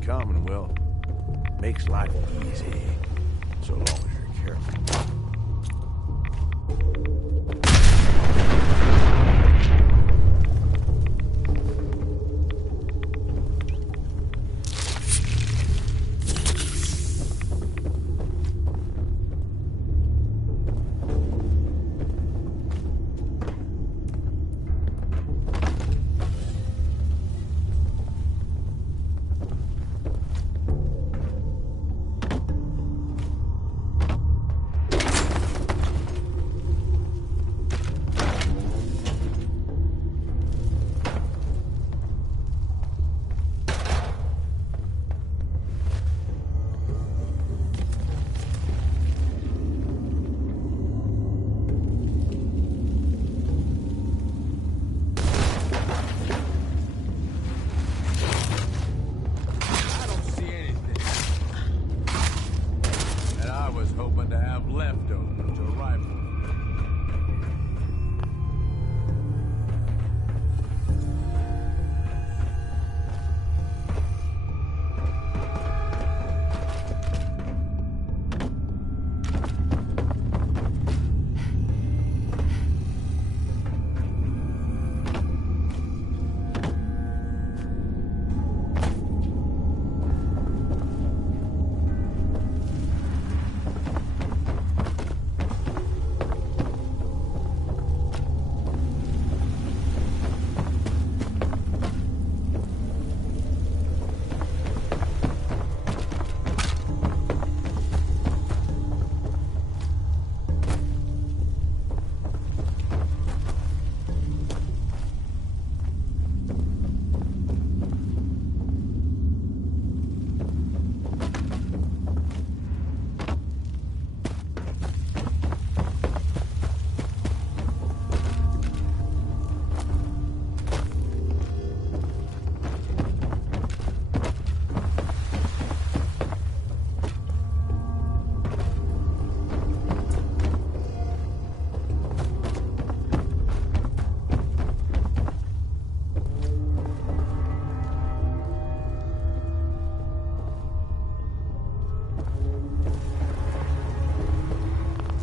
the Commonwealth. Makes life easy, so long as you're careful.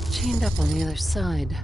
Chained up on the other side.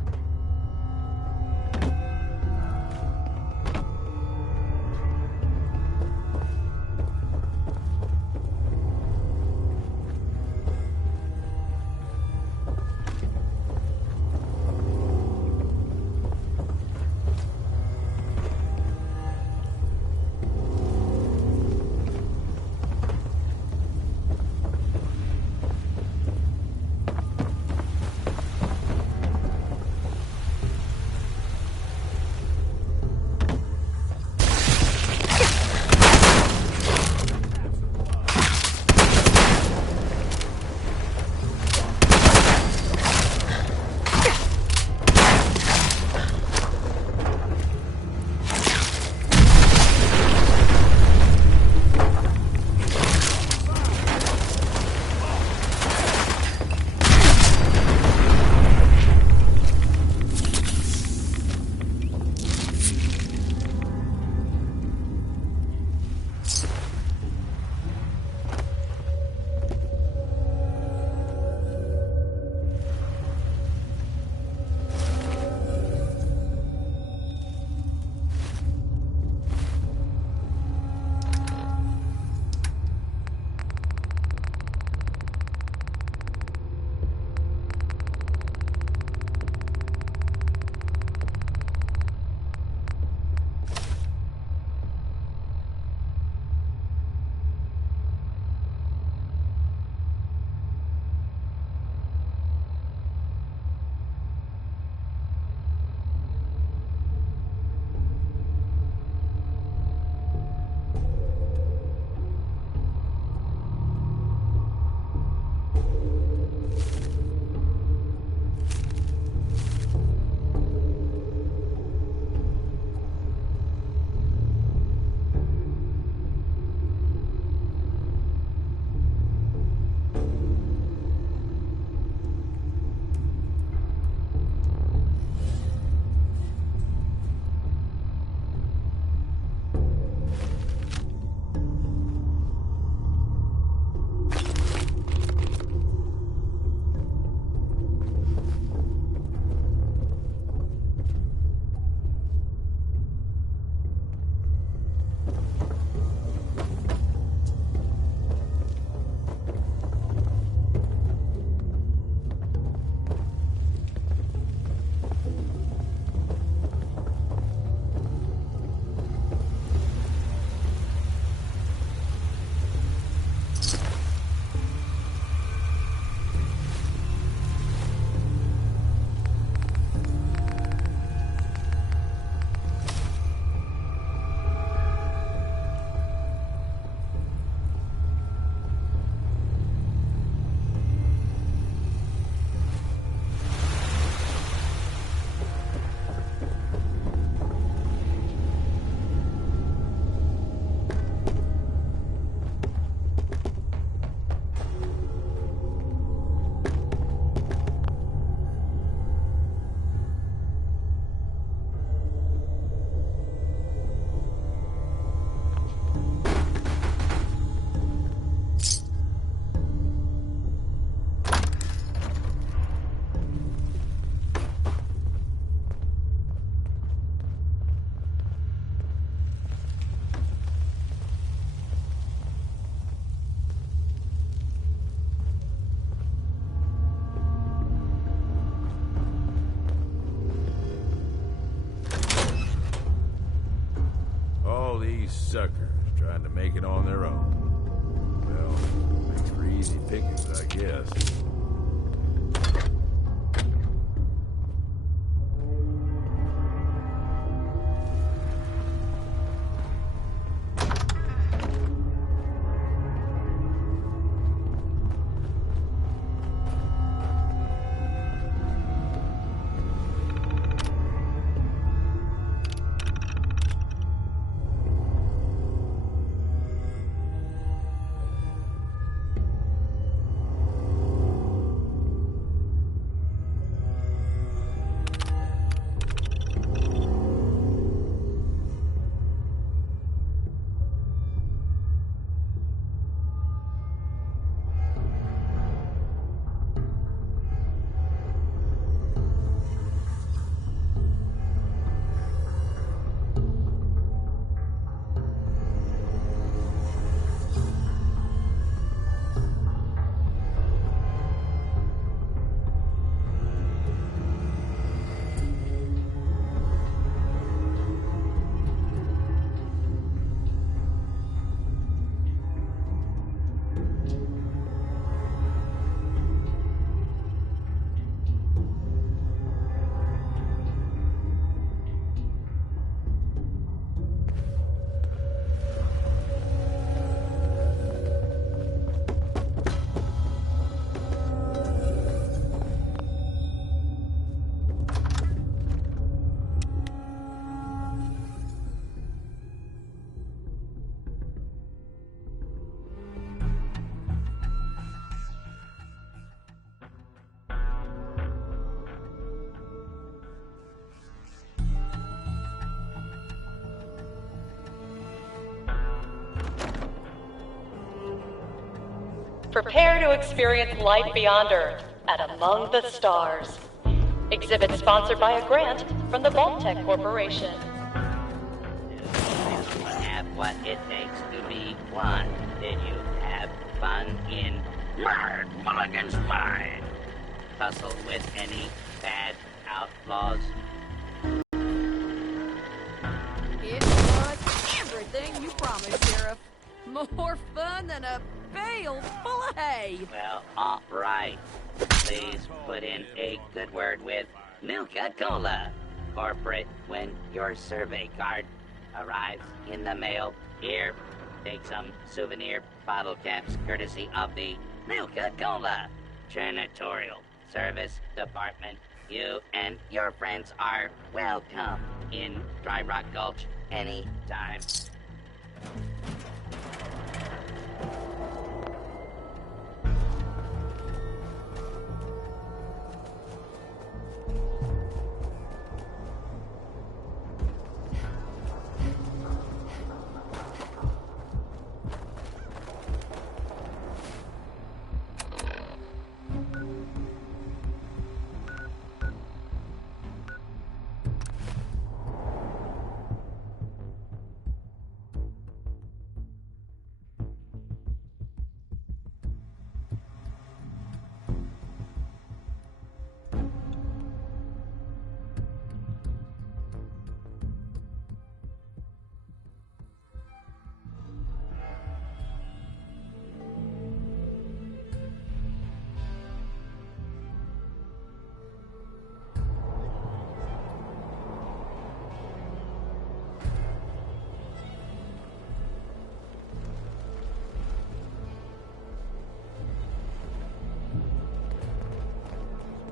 suckers trying to make it on their own. Well, makes for easy pickings, I guess. Prepare to experience life beyond Earth at Among the Stars. Exhibit sponsored by a grant from the Vault-Tec Corporation. Have what it takes to be one. Did you have fun in Mulligan's Mine? Tussle with any bad outlaws? It was everything you promised, Sheriff. More fun than a bale full of hay. Well, all right. Please put in a good word with Nuka-Cola Corporate when your survey card arrives in the mail. Here, take some souvenir bottle caps courtesy of the Nuka-Cola Janitorial Service Department. You and your friends are welcome in Dry Rock Gulch anytime.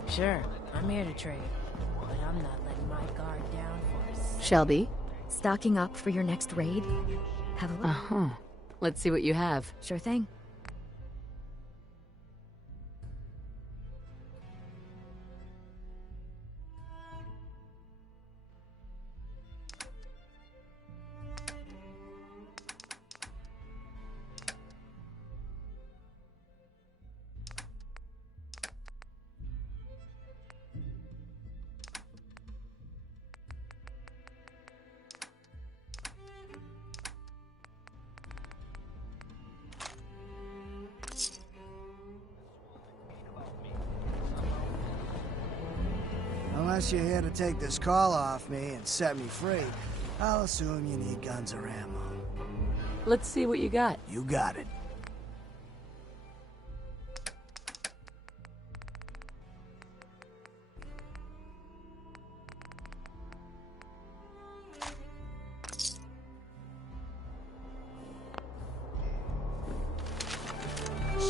Sure, I'm here to trade, but I'm not letting my guard down for us. Shelby, stocking up for your next raid? Have a look. Uh-huh. Let's see what you have. Sure thing. Unless you're here to take this call off me and set me free, I'll assume you need guns or ammo. Let's see what you got. You got it.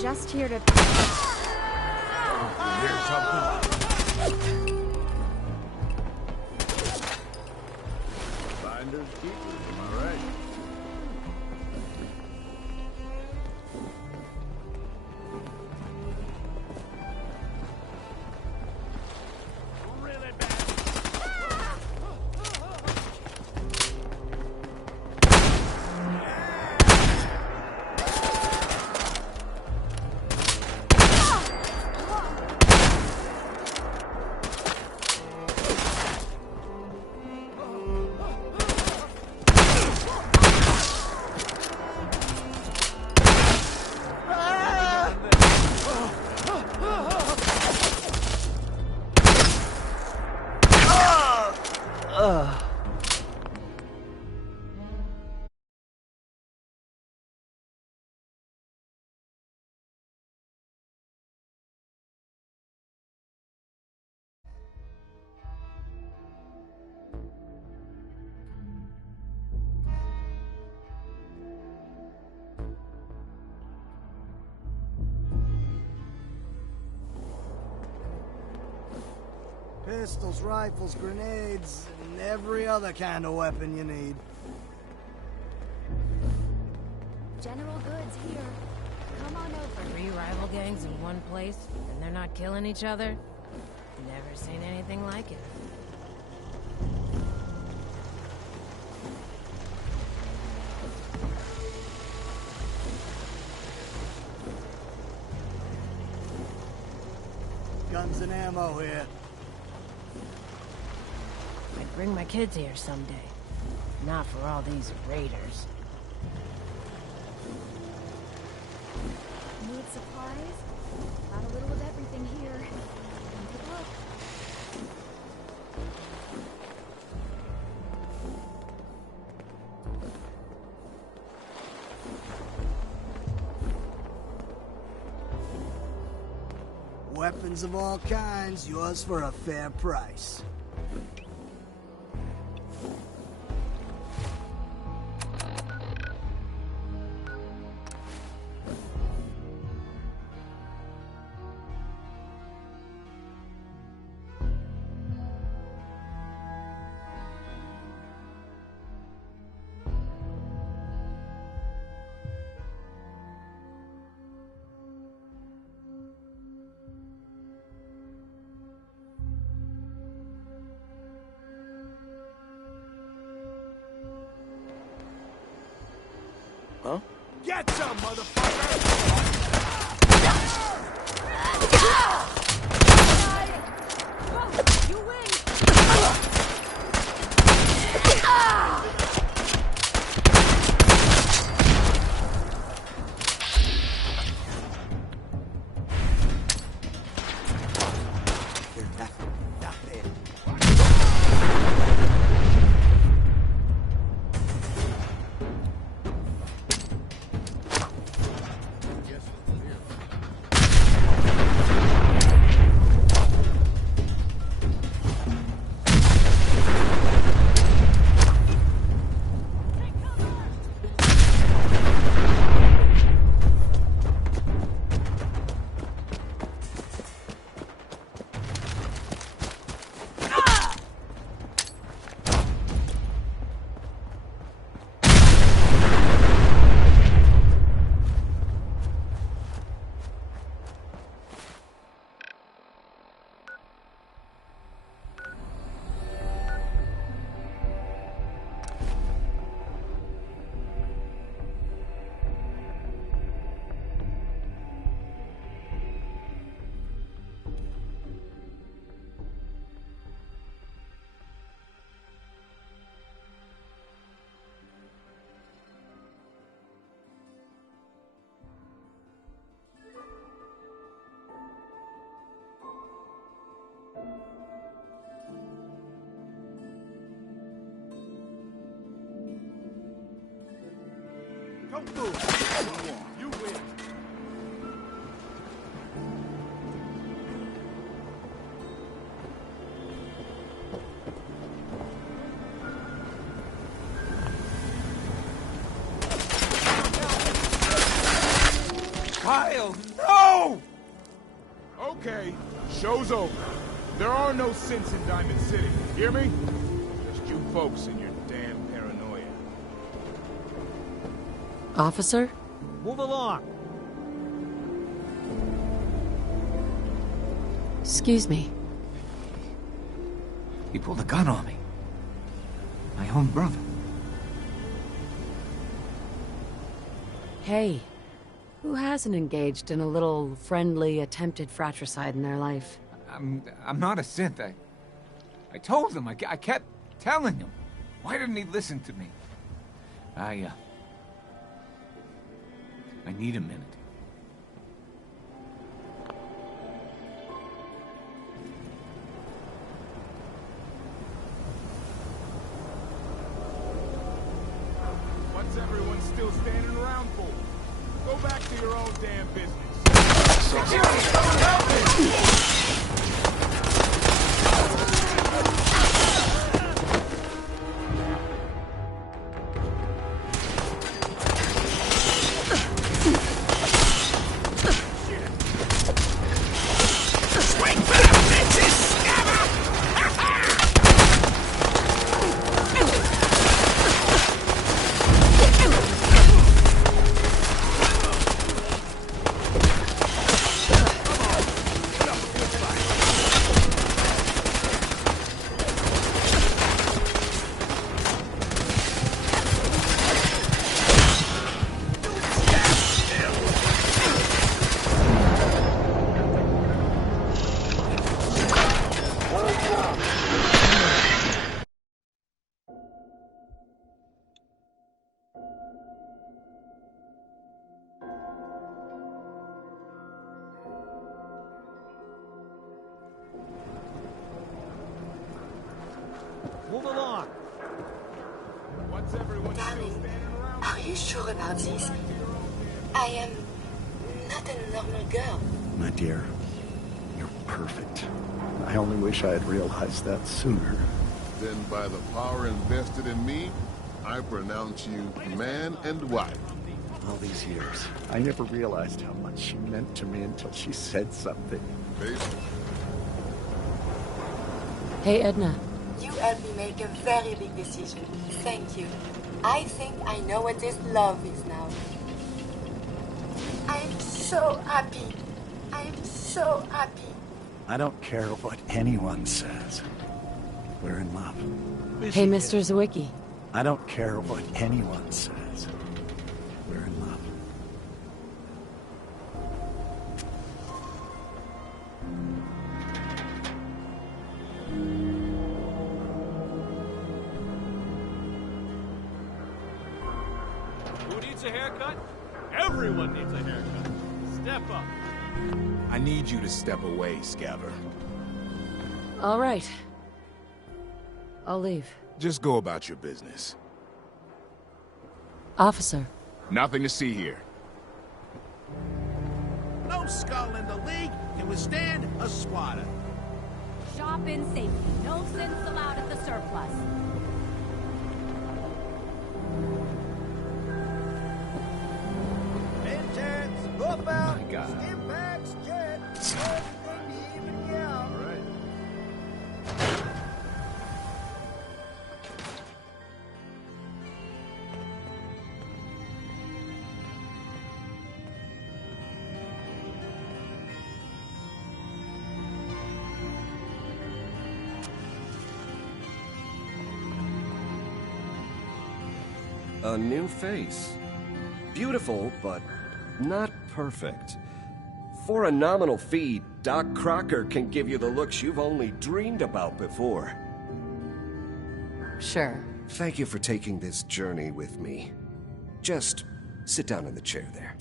Just here to... Hear something? Finders keepers, am I right? Pistols, rifles, grenades, and every other kind of weapon you need. General goods here. Come on over. 3 rival gangs in one place, and they're not killing each other? Never seen anything like it. Guns and ammo here. I'd bring my kids here someday. Not for all these raiders. Need supplies? Got a little of everything here. Come take a look. Weapons of all kinds, yours for a fair price. Huh? Get some, motherfucker! You win! Guess Come through. You win. Kyle, no! Okay, show's over. There are no synths in Diamond City. Hear me? Just you folks and your damn paranoia. Officer? Move along. Excuse me. He pulled a gun on me. My own brother. Hey, who hasn't engaged in a little friendly attempted fratricide in their life? I'm not a synth. I told him. I kept telling him. Why didn't he listen to me? I need a minute. What's everyone still standing around for? Go back to your own damn business. Security, someone help me! Move along. What's everyone still standing around for? Are you sure about this? I am not a normal girl. My dear, you're perfect. I only wish I had realized that sooner. Then by the power invested in me, I pronounce you man and wife. All these years, I never realized how much she meant to me until she said something. Hey, Edna. You helped me make a very big decision. Thank you. I think I know what this love is now. I'm so happy. I'm so happy. I don't care what anyone says. We're in love. Hey, Mr. Zwicky. I don't care what anyone says. We're in love. Who needs a haircut? Everyone needs a haircut. Step up. I need you to step away, Scaver. All right. I'll leave. Just go about your business. Officer. Nothing to see here. No skull in the league can withstand a swatter. Shop in safety. No synths allowed at the surplus. Intense, hoof out, My God. stim packs, jet, everything to even you out. All right. A new face. Beautiful, but not perfect. For a nominal fee, Doc Crocker can give you the looks you've only dreamed about before. Sure. Thank you for taking this journey with me. Just sit down in the chair there.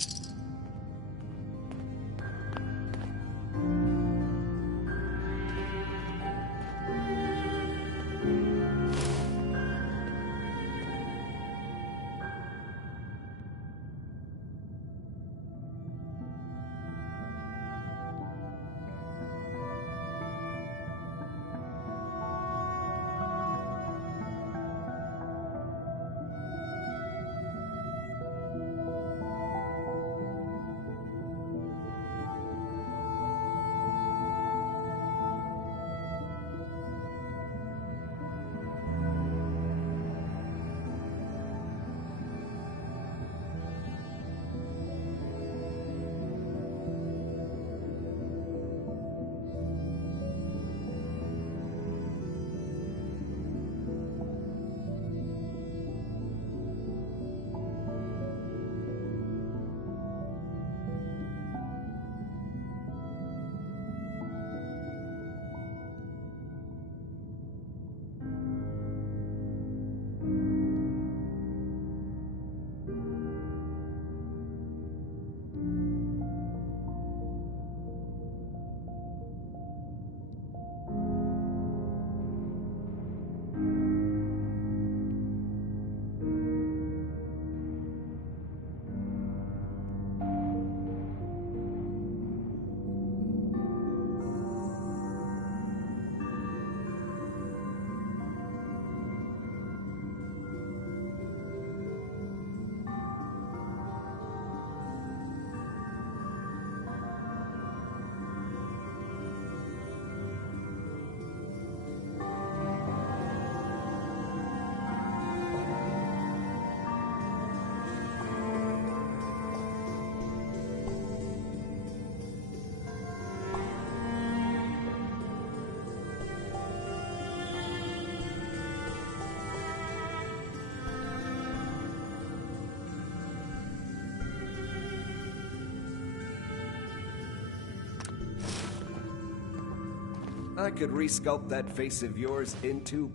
I could resculpt that face of yours into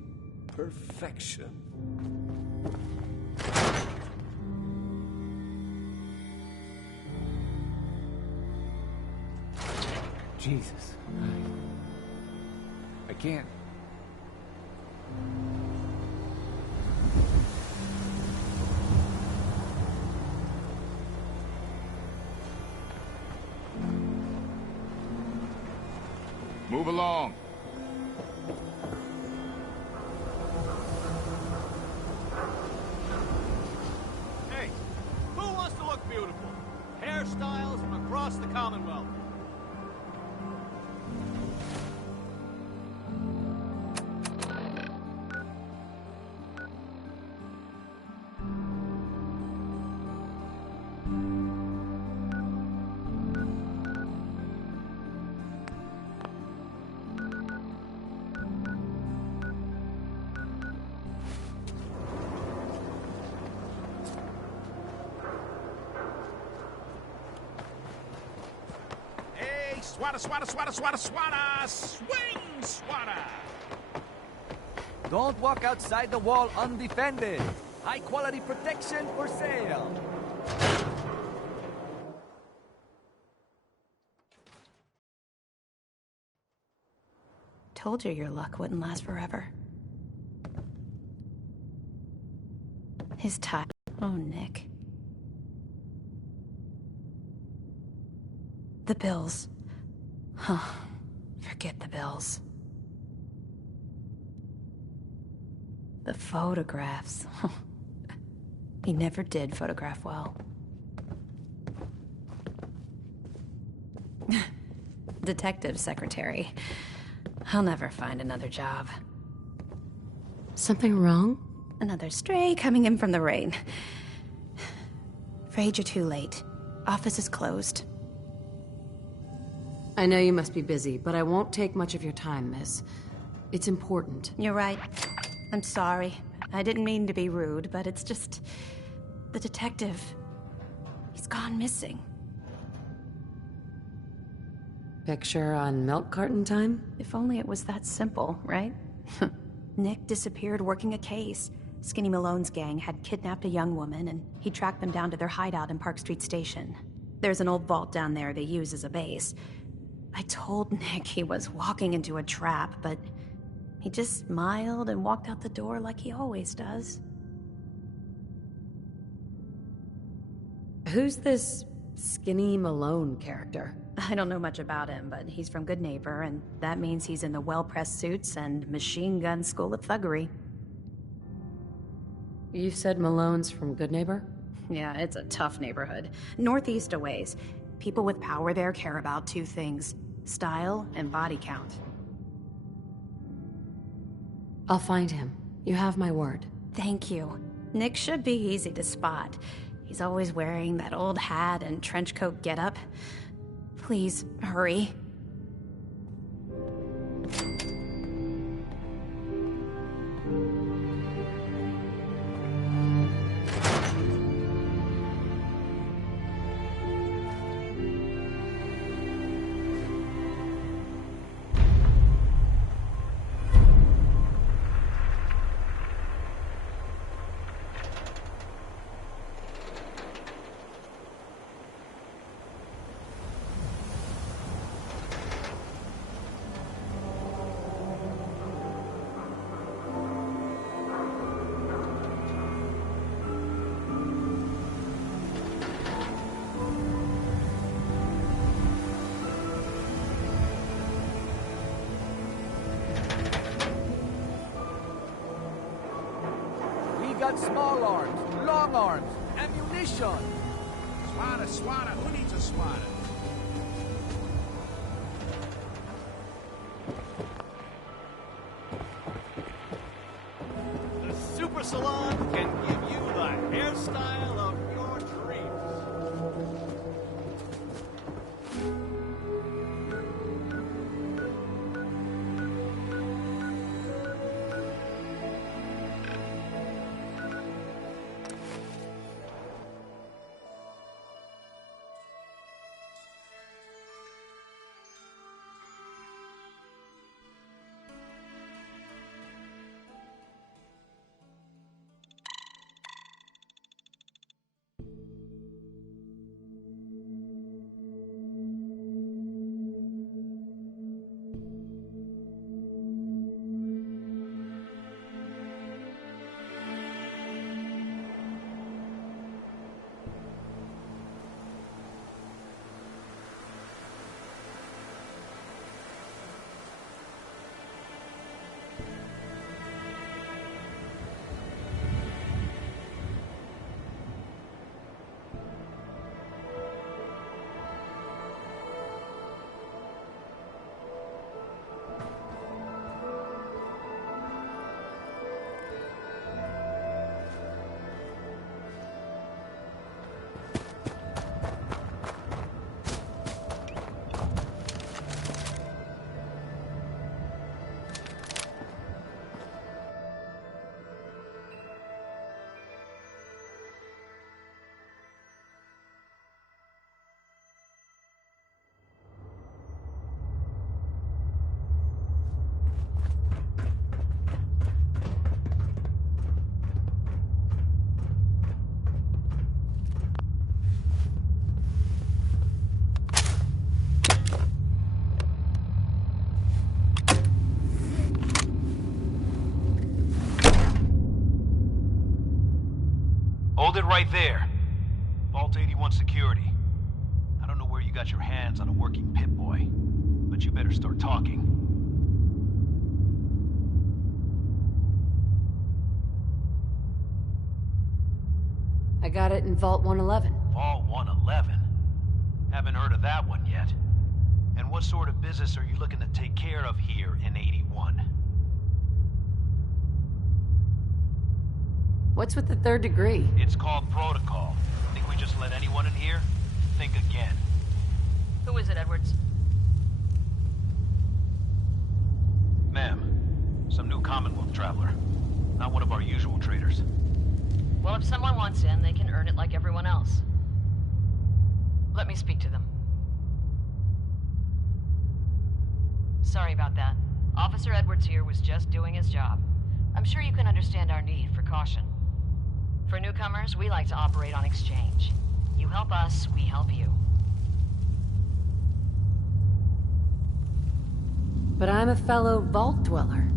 perfection. Jesus. I can't. Move along. Hey, who wants to look beautiful? Hairstyles from across the Commonwealth. Swata, swata, swata, swata, swata! Swing, swata! Don't walk outside the wall undefended. High quality protection for sale. Told you your luck wouldn't last forever. His tie. Oh, Nick. The bills. Huh. Forget the bills. The photographs. He never did photograph well. Detective secretary. I'll never find another job. Something wrong? Another stray coming in from the rain. Afraid you're too late. Office is closed. I know you must be busy, but I won't take much of your time, miss. It's important. You're right. I'm sorry. I didn't mean to be rude, but it's just... the detective... he's gone missing. Picture on milk carton time? If only it was that simple, right? Nick disappeared working a case. Skinny Malone's gang had kidnapped a young woman, and he tracked them down to their hideout in Park Street Station. There's an old vault down there they use as a base. I told Nick he was walking into a trap, but he just smiled and walked out the door like he always does. Who's this Skinny Malone character? I don't know much about him, but he's from Good Neighbor, and that means he's in the well-pressed suits and machine gun school of thuggery. You said Malone's from Good Neighbor? Yeah, it's a tough neighborhood. Northeast a ways. People with power there care about two things: style and body count. I'll find him. You have my word. Thank you. Nick should be easy to spot. He's always wearing that old hat and trench coat getup. Please, hurry. Got small arms, long arms, ammunition. Swata, swata. Who needs a swata? The Super Salon can give you the hairstyle of your dreams. Hold it right there. Vault 81 security. I don't know where you got your hands on a working Pip-Boy, but you better start talking. I got it in Vault 111. Vault 111? Haven't heard of that one yet. And what sort of business are you looking to take care of here in 81? What's with the third degree? It's called protocol. Think we just let anyone in here? Think again. Who is it, Edwards? Ma'am, some new Commonwealth traveler. Not one of our usual traders. Well, if someone wants in, they can earn it like everyone else. Let me speak to them. Sorry about that. Officer Edwards here was just doing his job. I'm sure you can understand our need for caution. For newcomers, we like to operate on exchange. You help us, we help you. But I'm a fellow Vault Dweller.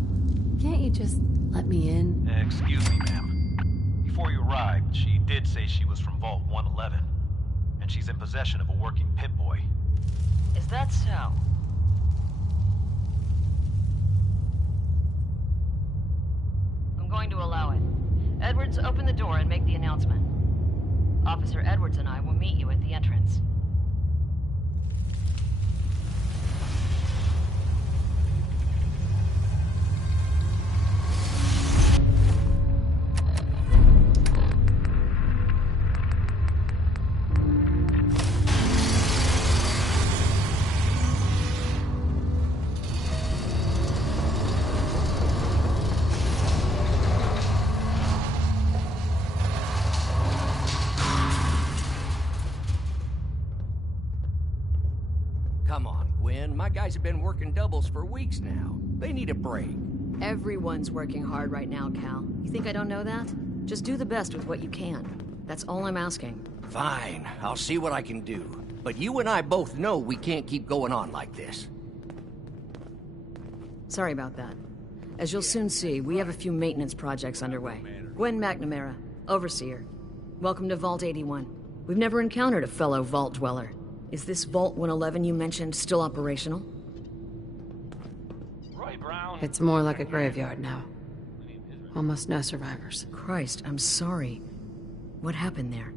Can't you just let me in? Excuse me, ma'am. Before you arrived, she did say she was from Vault 111. And she's in possession of a working Pip-Boy. Is that so? I'm going to allow it. Edwards, open the door and make the announcement. Officer Edwards and I will meet you at the entrance. Come on, Gwen. My guys have been working doubles for weeks now. They need a break. Everyone's working hard right now, Cal. You think I don't know that? Just do the best with what you can. That's all I'm asking. Fine, I'll see what I can do. But you and I both know we can't keep going on like this. Sorry about that. As you'll soon see, we have a few maintenance projects underway. Gwen McNamara, Overseer. Welcome to Vault 81. We've never encountered a fellow Vault Dweller. Is this Vault 111 you mentioned still operational? It's more like a graveyard now. Almost no survivors. Christ, I'm sorry. What happened there?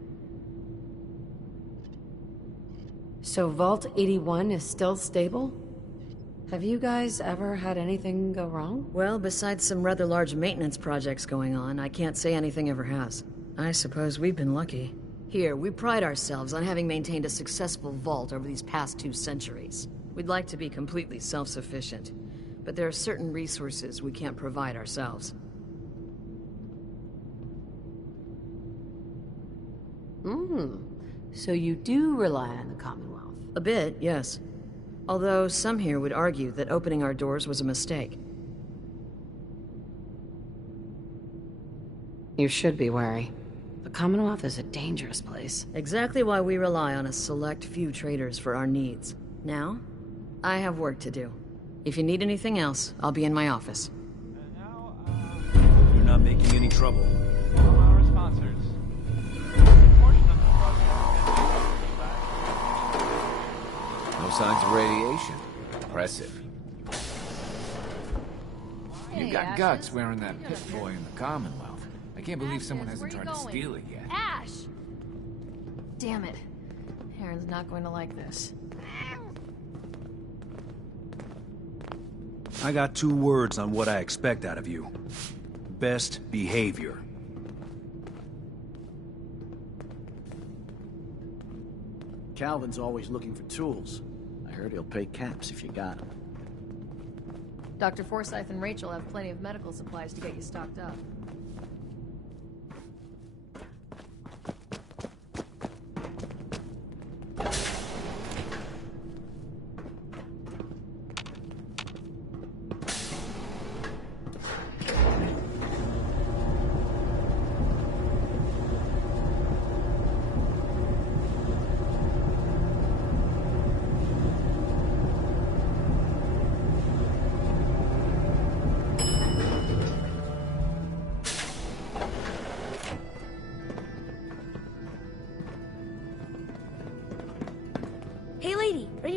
So Vault 81 is still stable? Have you guys ever had anything go wrong? Well, besides some rather large maintenance projects going on, I can't say anything ever has. I suppose we've been lucky. Here, we pride ourselves on having maintained a successful vault over these past 2 centuries. We'd like to be completely self-sufficient, but there are certain resources we can't provide ourselves. So you do rely on the Commonwealth? A bit, yes. Although some here would argue that opening our doors was a mistake. You should be wary. The Commonwealth is a dangerous place. Exactly why we rely on a select few traders for our needs. Now, I have work to do. If you need anything else, I'll be in my office. You're not making any trouble. Our sponsors. No signs of radiation. Impressive. You got guts wearing that Pip-Boy in the Commonwealth. I can't believe someone hasn't tried to steal it yet. Ash! Damn it. Aaron's not going to like this. I got 2 words on what I expect out of you. Best behavior. Calvin's always looking for tools. I heard he'll pay caps if you got them. Dr. Forsyth and Rachel have plenty of medical supplies to get you stocked up.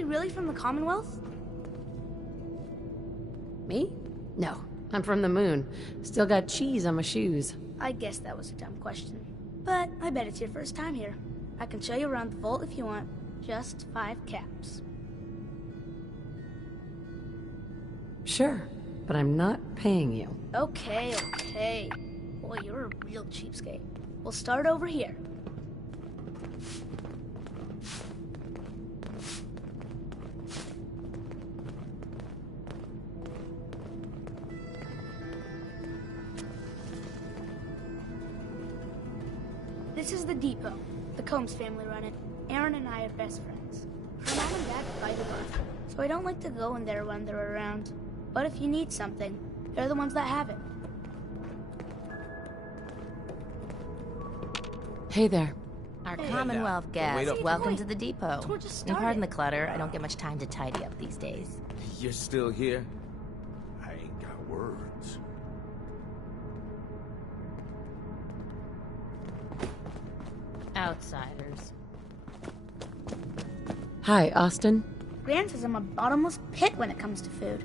you really from the Commonwealth? Me? No, I'm from the moon. Still got cheese on my shoes. I guess that was a dumb question. But I bet it's your first time here. I can show you around the vault if you want. Just 5 caps. Sure, but I'm not paying you. Okay. Boy, you're a real cheapskate. We'll start over here. This is the depot. The Combs family run it. Aaron and I are best friends. Her mom and dad fight it off, so I don't like to go in there when they're around. But if you need something, they're the ones that have it. Hey there. Our Hey. Commonwealth guest, welcome to the depot. Tour just And pardon the started. clutter, I don't get much time to tidy up these days. You're still here? I ain't got words. Outsiders. Hi, Austin. Gran says I'm a bottomless pit when it comes to food.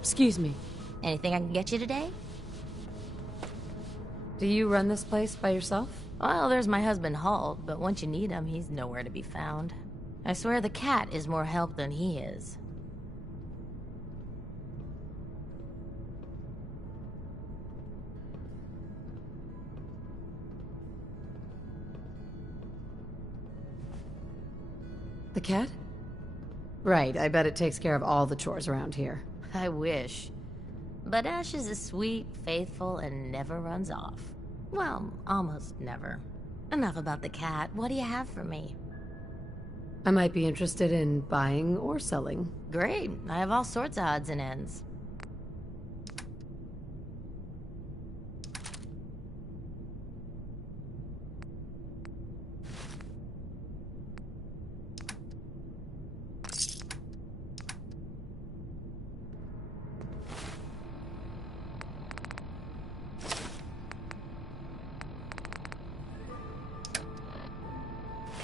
Excuse me. Anything I can get you today? Do you run this place by yourself? Well, there's my husband Halt, but once you need him, he's nowhere to be found. I swear the cat is more help than he is. The cat? Right, I bet it takes care of all the chores around here. I wish. But Ashes is sweet, faithful, and never runs off. Well, almost never. Enough about the cat. What do you have for me? I might be interested in buying or selling. Great. I have all sorts of odds and ends.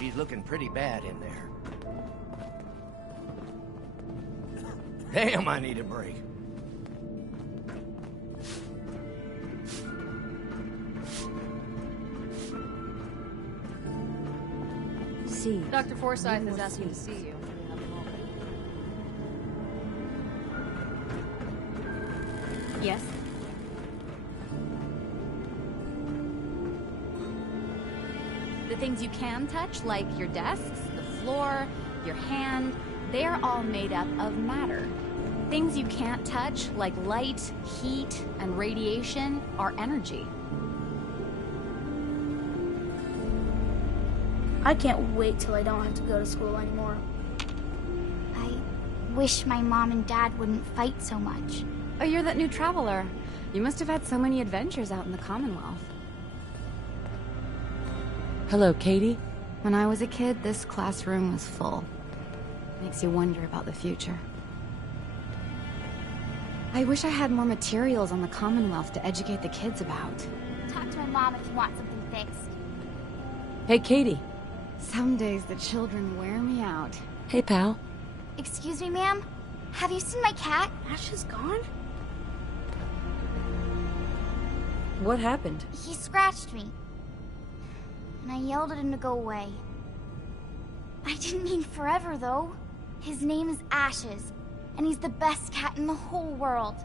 She's looking pretty bad in there. Damn, I need a break. See. Dr. Forsyth is asking to see you. Yes? The things you can touch, like your desks, the floor, your hand, they're all made up of matter. Things you can't touch, like light, heat, and radiation, are energy. I can't wait till I don't have to go to school anymore. I wish my mom and dad wouldn't fight so much. Oh, you're that new traveler. You must have had so many adventures out in the Commonwealth. Hello, Katie? When I was a kid, this classroom was full. Makes you wonder about the future. I wish I had more materials on the Commonwealth to educate the kids about. Talk to my mom if you want something fixed. Hey, Katie. Some days the children wear me out. Hey, pal. Excuse me, ma'am? Have you seen my cat? Ash is gone? What happened? He scratched me. And I yelled at him to go away. I didn't mean forever, though. His name is Ashes, and he's the best cat in the whole world.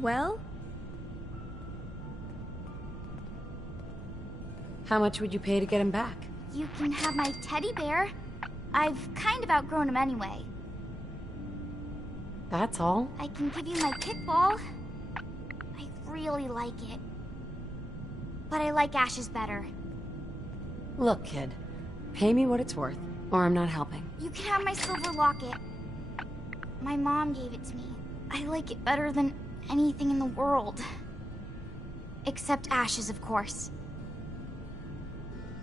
Well? How much would you pay to get him back? You can have my teddy bear. I've kind of outgrown him anyway. That's all? I can give you my kickball. I really like it. But I like Ash's better. Look, kid. Pay me what it's worth, or I'm not helping. You can have my silver locket. My mom gave it to me. I like it better than anything in the world. Except Ash's, of course.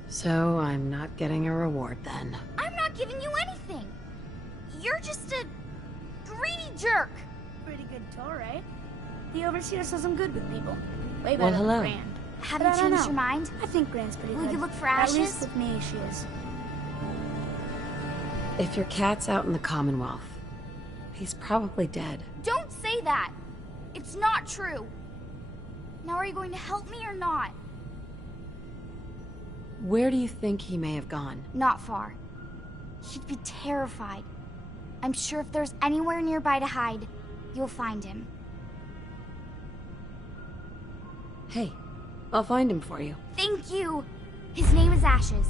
So I'm not getting a reward then. I'm not giving you anything. You're just a greedy jerk. Pretty good tour, right? The Overseer says I'm good with people. Way Well, better hello. than Grand. Haven't But I don't changed know. your mind? I think Grand's pretty Will good. you look for At Ashes? least with me, she is. If your cat's out in the Commonwealth, he's probably dead. Don't say that. It's not true. Now are you going to help me or not? Where do you think he may have gone? Not far. He'd be terrified. I'm sure if there's anywhere nearby to hide, you'll find him. Hey, I'll find him for you. Thank you. His name is Ashes.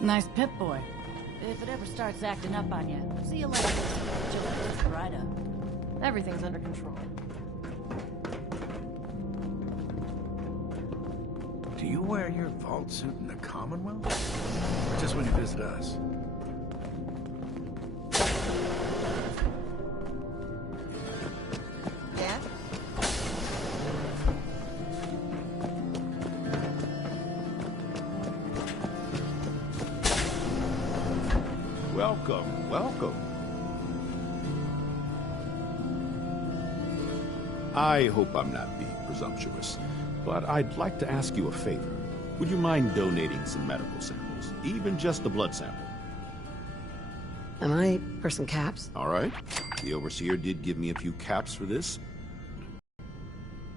Nice pit boy. If it ever starts acting up on you, see you later. Just right up. Everything's under control. Do you wear your vault suit in the Commonwealth? Or just when you visit us? Yeah? Welcome, welcome. I hope I'm not being presumptuous, but I'd like to ask you a favor. Would you mind donating some medical samples, even just a blood sample? Am I for some caps? All right. The Overseer did give me a few caps for this.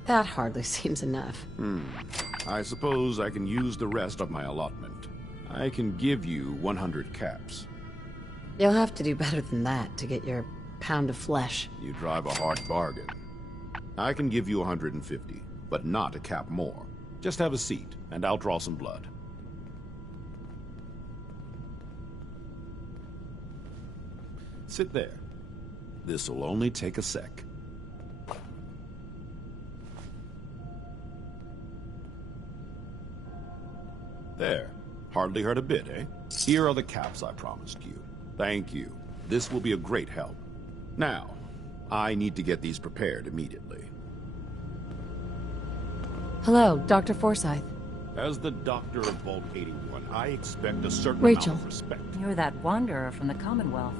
That hardly seems enough. I suppose I can use the rest of my allotment. I can give you 100 caps. You'll have to do better than that to get your pound of flesh. You drive a hard bargain. I can give you 150, but not a cap more. Just have a seat, and I'll draw some blood. Sit there. This'll only take a sec. There. Hardly hurt a bit, eh? Here are the caps I promised you. Thank you. This will be a great help. Now, I need to get these prepared immediately. Hello, Dr. Forsyth. As the doctor of Vault 81, I expect a certain Rachel. amount of respect. You're that wanderer from the Commonwealth.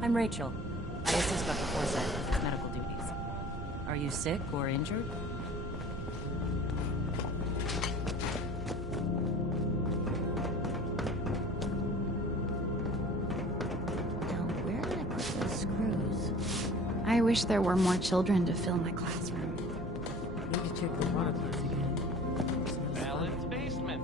I'm Rachel. I assist Dr. Forsyth with his medical duties. Are you sick or injured? Now, where did I put those screws? I wish there were more children to fill my classroom. Need to check the waterproof again. Alan's basement.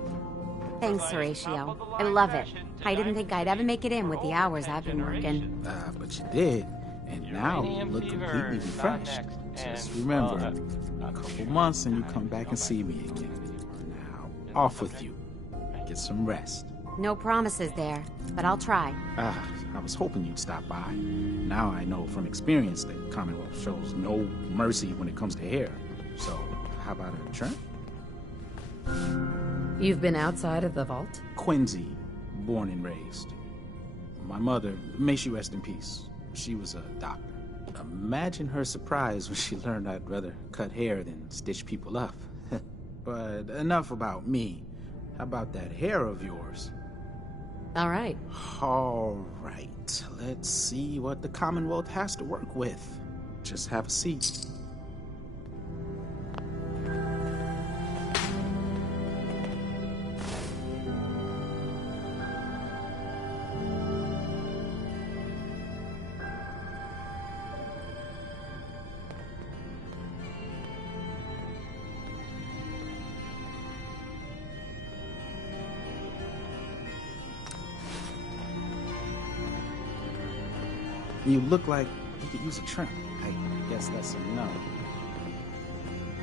Thanks, Horatio. I love it. I didn't think I'd ever make it in with the hours I've been working. But you did, and now you look completely refreshed. Just remember, a couple months and you come back and see me again. Now, off with you. Get some rest. No promises there, but I'll try. I was hoping you'd stop by. Now I know from experience that Commonwealth shows no mercy when it comes to hair. So, how about a return? You've been outside of the vault? Quincy, born and raised. My mother, may she rest in peace, she was a doctor. Imagine her surprise when she learned I'd rather cut hair than stitch people up. But enough about me. How about that hair of yours? All right. All right. Let's see what the Commonwealth has to work with. Just have a seat. You look like you could use a trim. I guess that's a no.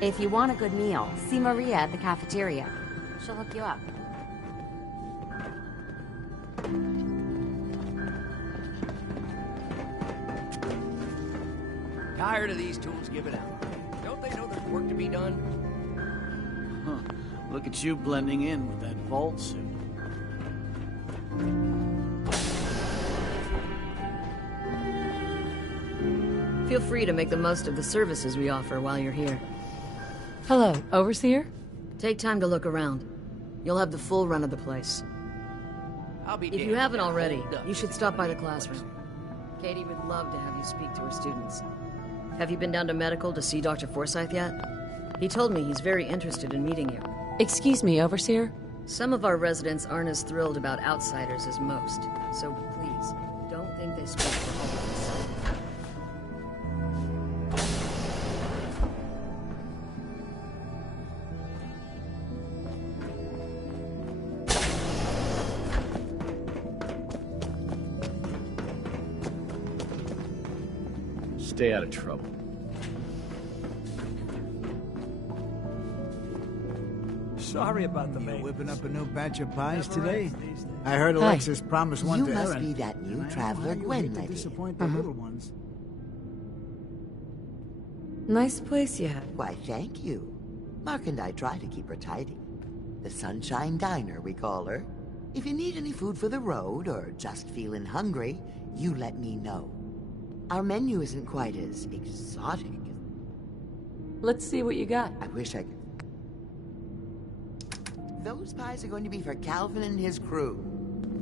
If you want a good meal, see Maria at the cafeteria. She'll hook you up. Tired of these tools giving out. Don't they know there's work to be done? Huh. Look at you blending in with that vault suit. Feel free to make the most of the services we offer while you're here. Hello, Overseer? Take time to look around. You'll have the full run of the place. If you haven't already, you should stop by the classroom. Katie would love to have you speak to her students. Have you been down to medical to see Dr. Forsyth yet? He told me he's very interested in meeting you. Excuse me, Overseer? Some of our residents aren't as thrilled about outsiders as most, so please, don't think they speak for all of us. Stay out of trouble. Sorry about the maid. Whipping up a new batch of pies today? I heard Alexis promised one to Erin. You must be that new traveler, Gwen, to disappoint the little ones. Nice place you have. Why, thank you. Mark and I try to keep her tidy. The Sunshine Diner, we call her. If you need any food for the road, or just feeling hungry, you let me know. Our menu isn't quite as exotic. Let's see what you got. I wish I could. Those pies are going to be for Calvin and his crew.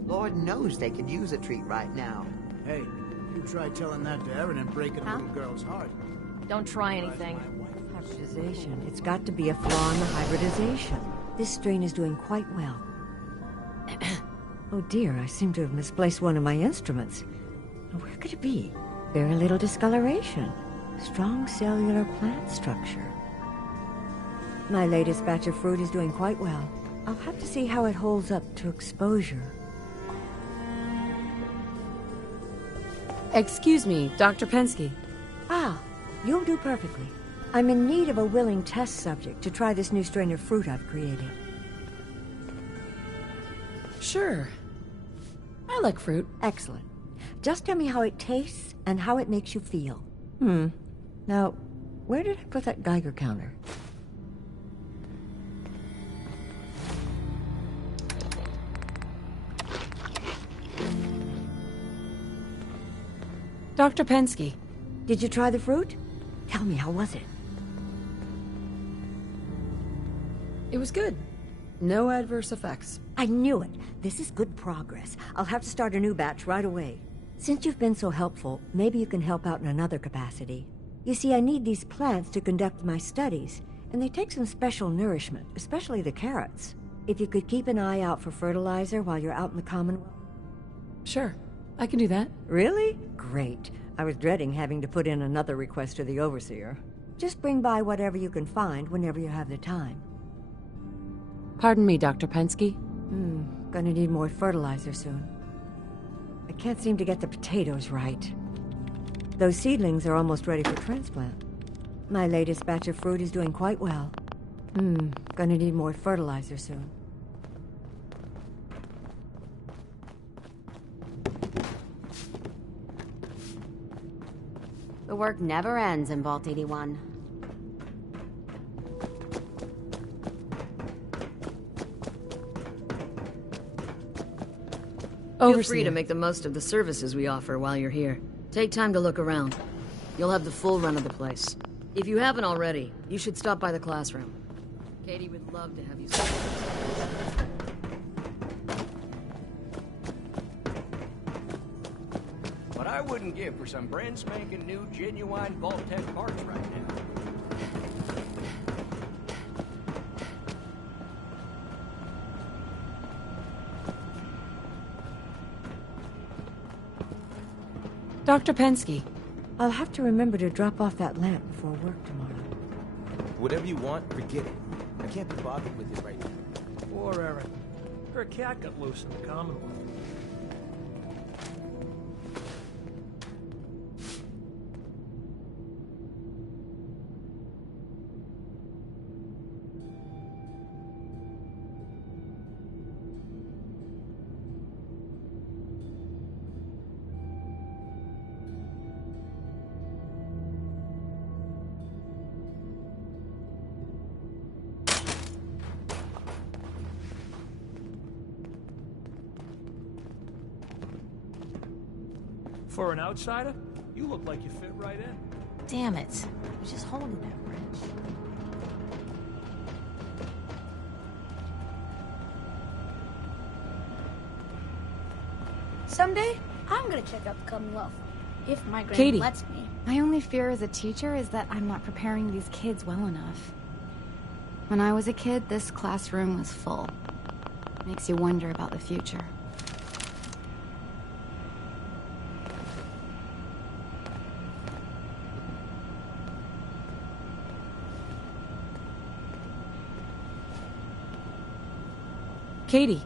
Lord knows they could use a treat right now. Hey, you try telling that to Erin and breaking a little girl's heart. Don't try anything. Hybridization. It's got to be a flaw in the hybridization. This strain is doing quite well. Oh dear, I seem to have misplaced one of my instruments. Where could it be? Very little discoloration. Strong cellular plant structure. My latest batch of fruit is doing quite well. I'll have to see how it holds up to exposure. Excuse me, Dr. Pensky. Ah, you'll do perfectly. I'm in need of a willing test subject to try this new strain of fruit I've created. Sure. I like fruit. Excellent. Just tell me how it tastes and how it makes you feel. Now, where did I put that Geiger counter? Dr. Pensky. Did you try the fruit? Tell me, how was it? It was good. No adverse effects. I knew it. This is good progress. I'll have to start a new batch right away. Since you've been so helpful, maybe you can help out in another capacity. You see, I need these plants to conduct my studies, and they take some special nourishment, especially the carrots. If you could keep an eye out for fertilizer while you're out in the Commonwealth. Sure, I can do that. Really? Great. I was dreading having to put in another request to the Overseer. Just bring by whatever you can find whenever you have the time. Pardon me, Dr. Pensky. Gonna need more fertilizer soon. I can't seem to get the potatoes right. Those seedlings are almost ready for transplant. My latest batch of fruit is doing quite well. Gonna need more fertilizer soon. The work never ends in Vault 81. Feel free to make the most of the services we offer while you're here. Take time to look around. You'll have the full run of the place. If you haven't already, you should stop by the classroom. Katie would love to have you see. What I wouldn't give for some brand spanking new genuine Vault Tech parts right now. Dr. Pensky. I'll have to remember to drop off that lamp before work tomorrow. Whatever you want, forget it. I can't be bothered with it right now. Poor Erin. Her cat got loose in the Commonwealth. For an outsider, you look like you fit right in. Damn it. I was just holding that wrench. Someday, I'm gonna check out the Commonwealth. If my grade Katie. lets me. My only fear as a teacher is that I'm not preparing these kids well enough. When I was a kid, this classroom was full. Makes you wonder about the future. Katie.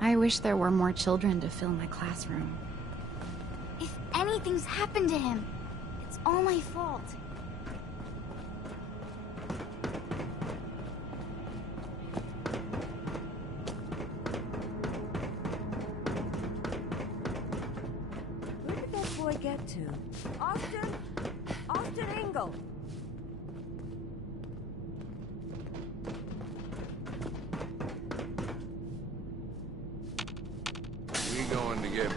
I wish there were more children to fill my classroom. If anything's happened to him, it's all my fault. Where did that boy get to? Austin? Austin Engel! We going to get...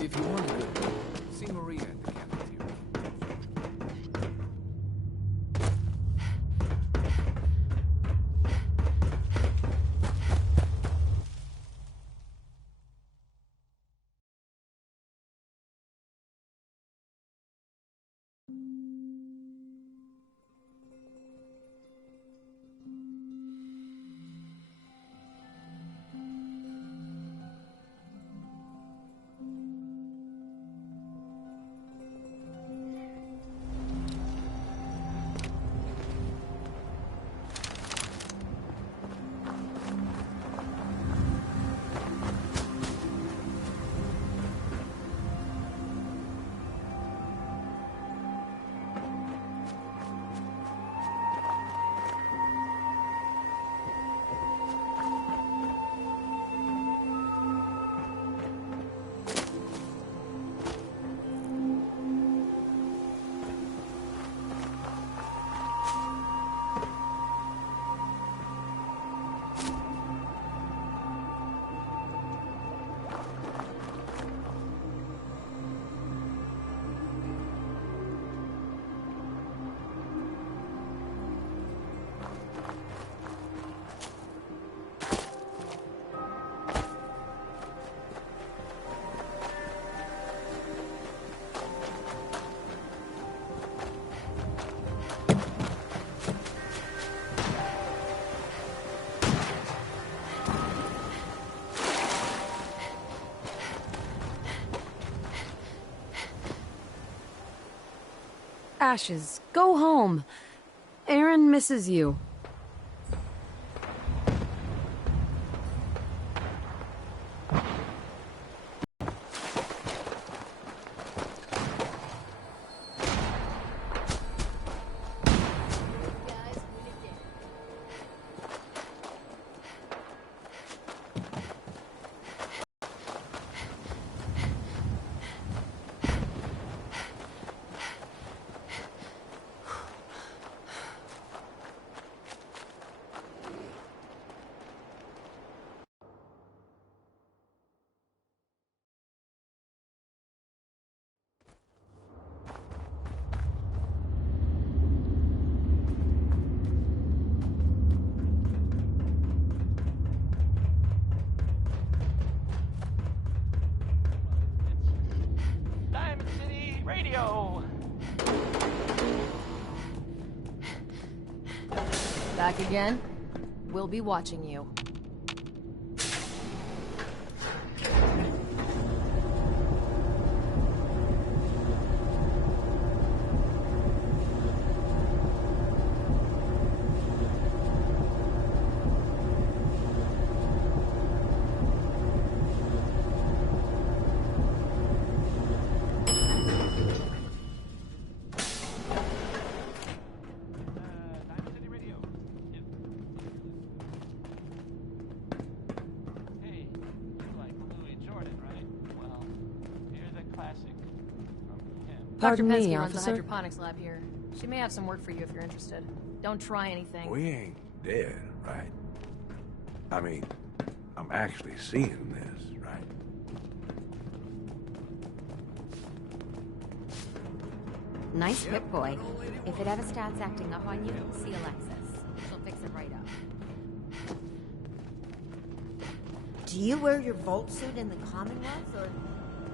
If you want to go, see Maria at the cafeteria. Ashes, go home. Aaron misses you. Radio! Back again? We'll be watching you. Dr. Pardon Pensky me, runs the officer? hydroponics lab here. She may have some work for you if you're interested. Don't try anything. We ain't dead, right? I mean, I'm actually seeing this, right? Nice whip, boy. If it ever starts acting up on you, see Alexis. She'll fix it right up. Do you wear your vault suit in the Commonwealth, or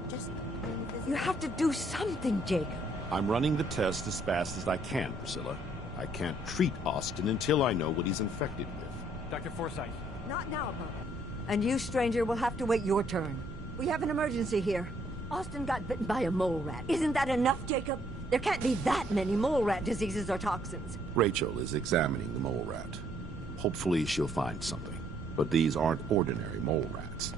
just when you visit? You have to do something, Jacob. I'm running the test as fast as I can, Priscilla. I can't treat Austin until I know what he's infected with. Dr. Forsyth. Not now, Bubba. And you, stranger, will have to wait your turn. We have an emergency here. Austin got bitten by a mole rat. Isn't that enough, Jacob? There can't be that many mole rat diseases or toxins. Rachel is examining the mole rat. Hopefully she'll find something. But these aren't ordinary mole rats.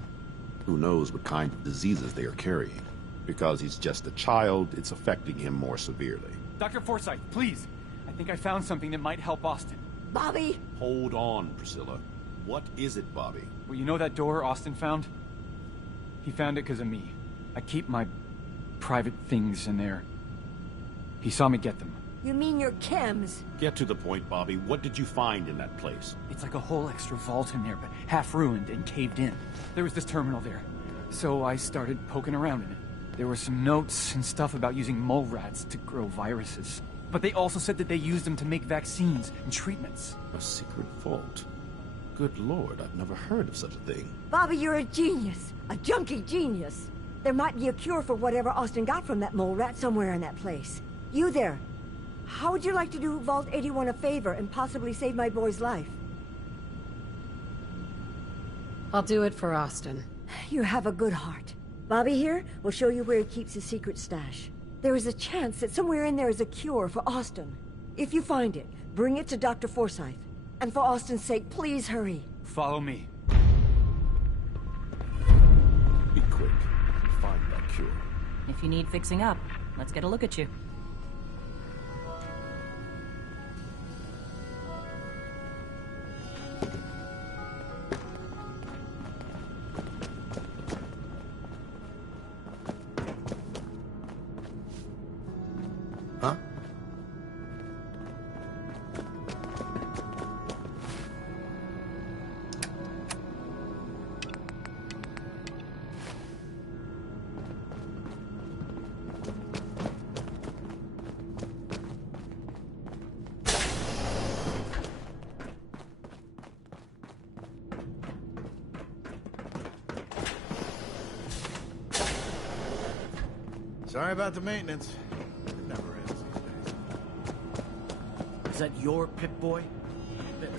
Who knows what kind of diseases they are carrying? Because he's just a child, it's affecting him more severely. Dr. Forsyth, please. I think I found something that might help Austin. Bobby! Hold on, Priscilla. What is it, Bobby? Well, you know that door Austin found? He found it because of me. I keep my private things in there. He saw me get them. You mean your chems? Get to the point, Bobby. What did you find in that place? It's like a whole extra vault in there, but half ruined and caved in. There was this terminal there, so I started poking around in it. There were some notes and stuff about using mole rats to grow viruses. But they also said that they used them to make vaccines and treatments. A secret vault? Good Lord, I've never heard of such a thing. Bobby, you're a genius. A junkie genius. There might be a cure for whatever Austin got from that mole rat somewhere in that place. You there. How would you like to do Vault 81 a favor and possibly save my boy's life? I'll do it for Austin. You have a good heart. Bobby here will show you where he keeps his secret stash. There is a chance that somewhere in there is a cure for Austin. If you find it, bring it to Dr. Forsyth. And for Austin's sake, please hurry. Follow me. Be quick and find that cure. If you need fixing up, let's get a look at you. Huh? Sorry about the maintenance. It never ends these days. Is that your Pip-Boy? Better be.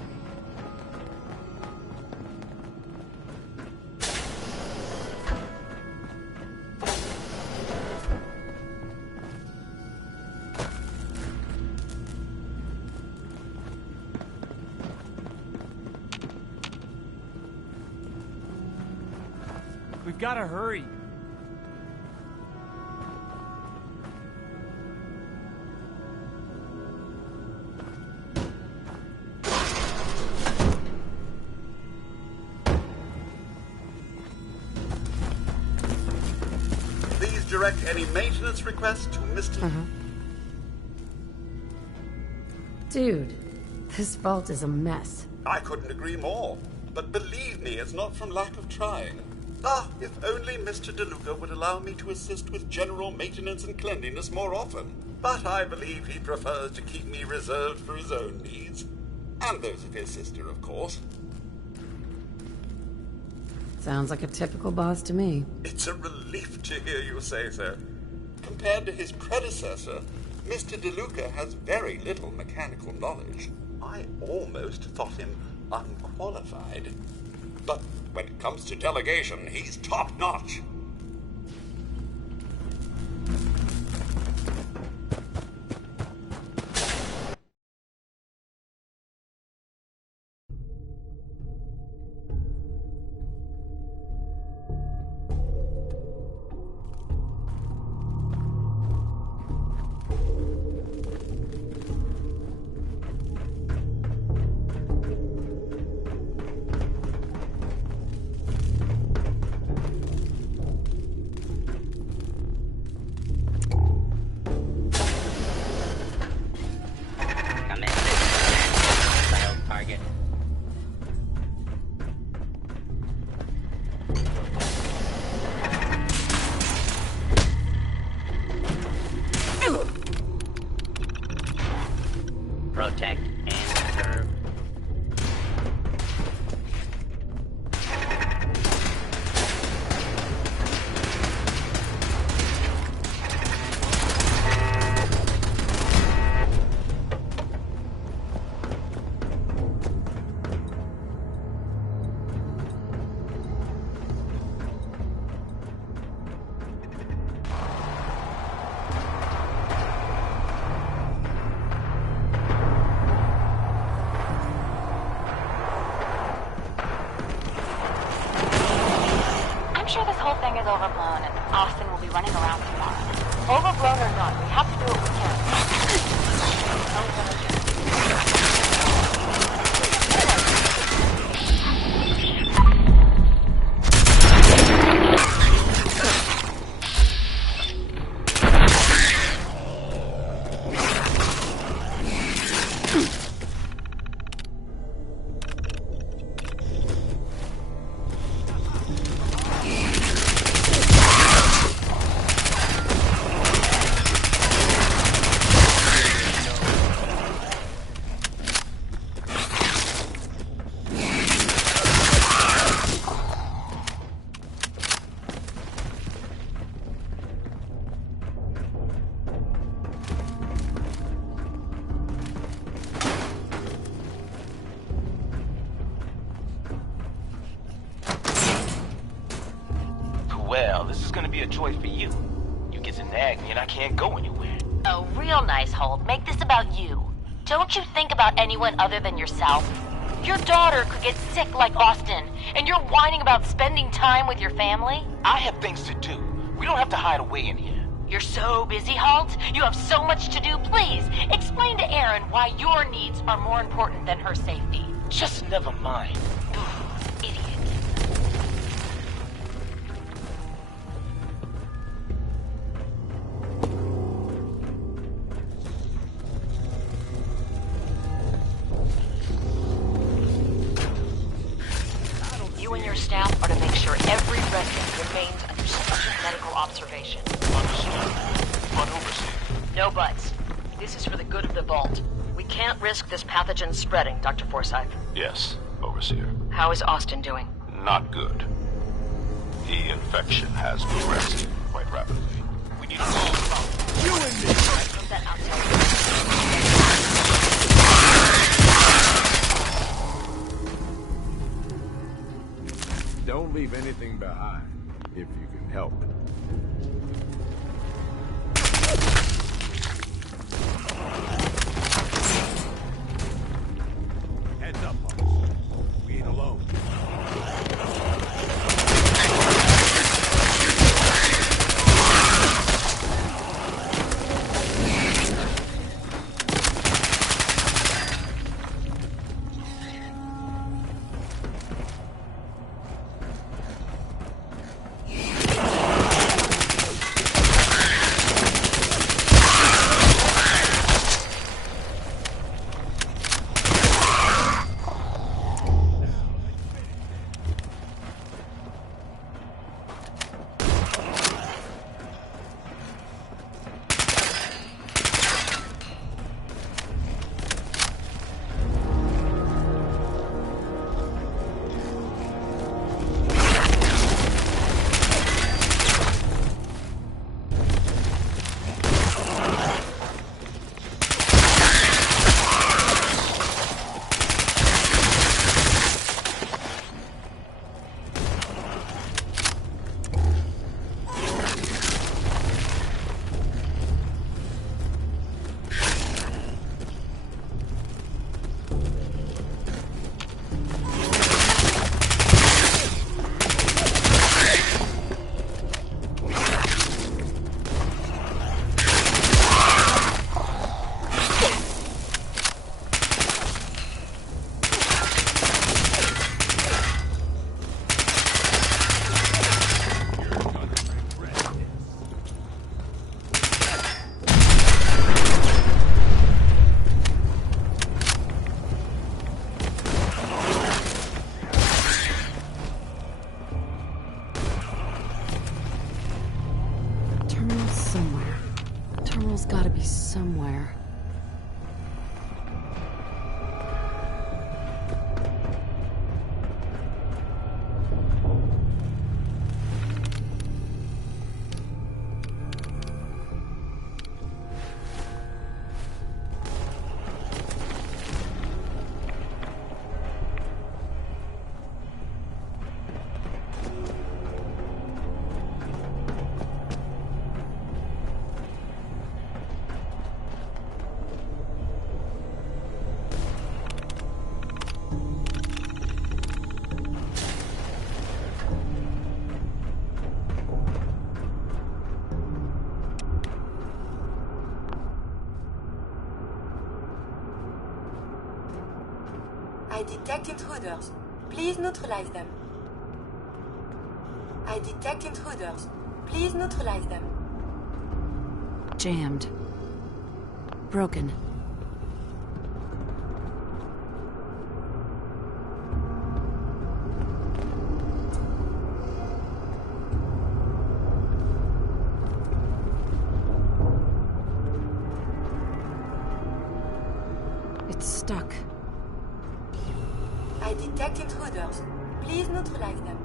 We've got to hurry. Direct any maintenance requests to Mr. Dude, this vault is a mess. I couldn't agree more. But believe me, it's not from lack of trying. Ah, if only Mr. DeLuca would allow me to assist with general maintenance and cleanliness more often. But I believe he prefers to keep me reserved for his own needs. And those of his sister, of course. Sounds like a typical boss to me. It's a relief to hear you say so. Compared to his predecessor, Mr. DeLuca has very little mechanical knowledge. I almost thought him unqualified. But when it comes to delegation, he's top-notch. overblown, and Austin will be running around tomorrow. Overblown or not, we have to do what we can. Well, this is gonna be a joy for you. You get to nag me and I can't go anywhere. Oh, real nice, Holt. Make this about you. Don't you think about anyone other than yourself? Your daughter could get sick like Austin, and you're whining about spending time with your family? I have things to do. We don't have to hide away in here. You're so busy, Holt. You have so much to do. Please, explain to Erin why your needs are more important than her safety. Just never mind. Idiot. You and your staff are to make sure every resident remains under stringent medical observation. Understood. But overseer. No buts. This is for the good of the Vault. We can't risk this pathogen spreading, Dr. Forsyth. Yes, Overseer. How is Austin doing? Not good. The infection has progressed quite rapidly. We need to go. You and me! That outside. Don't leave anything behind, if you can help it. Heads up, officer. We ain't alone. I detect intruders. Please neutralize them. I detect intruders. Please neutralize them. Jammed. Broken. It's stuck. I detect intruders. Please neutralize them.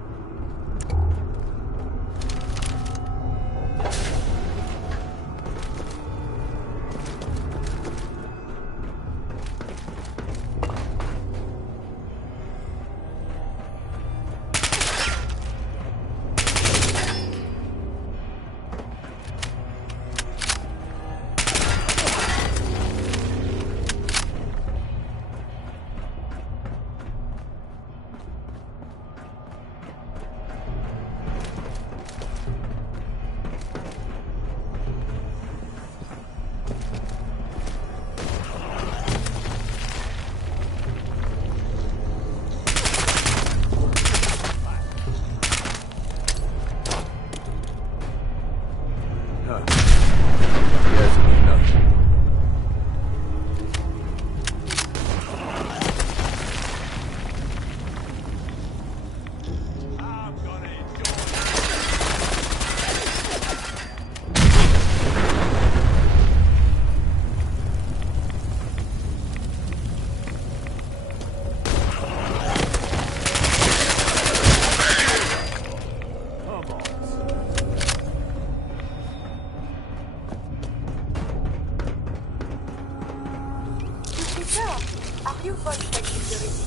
Are you Voltec security?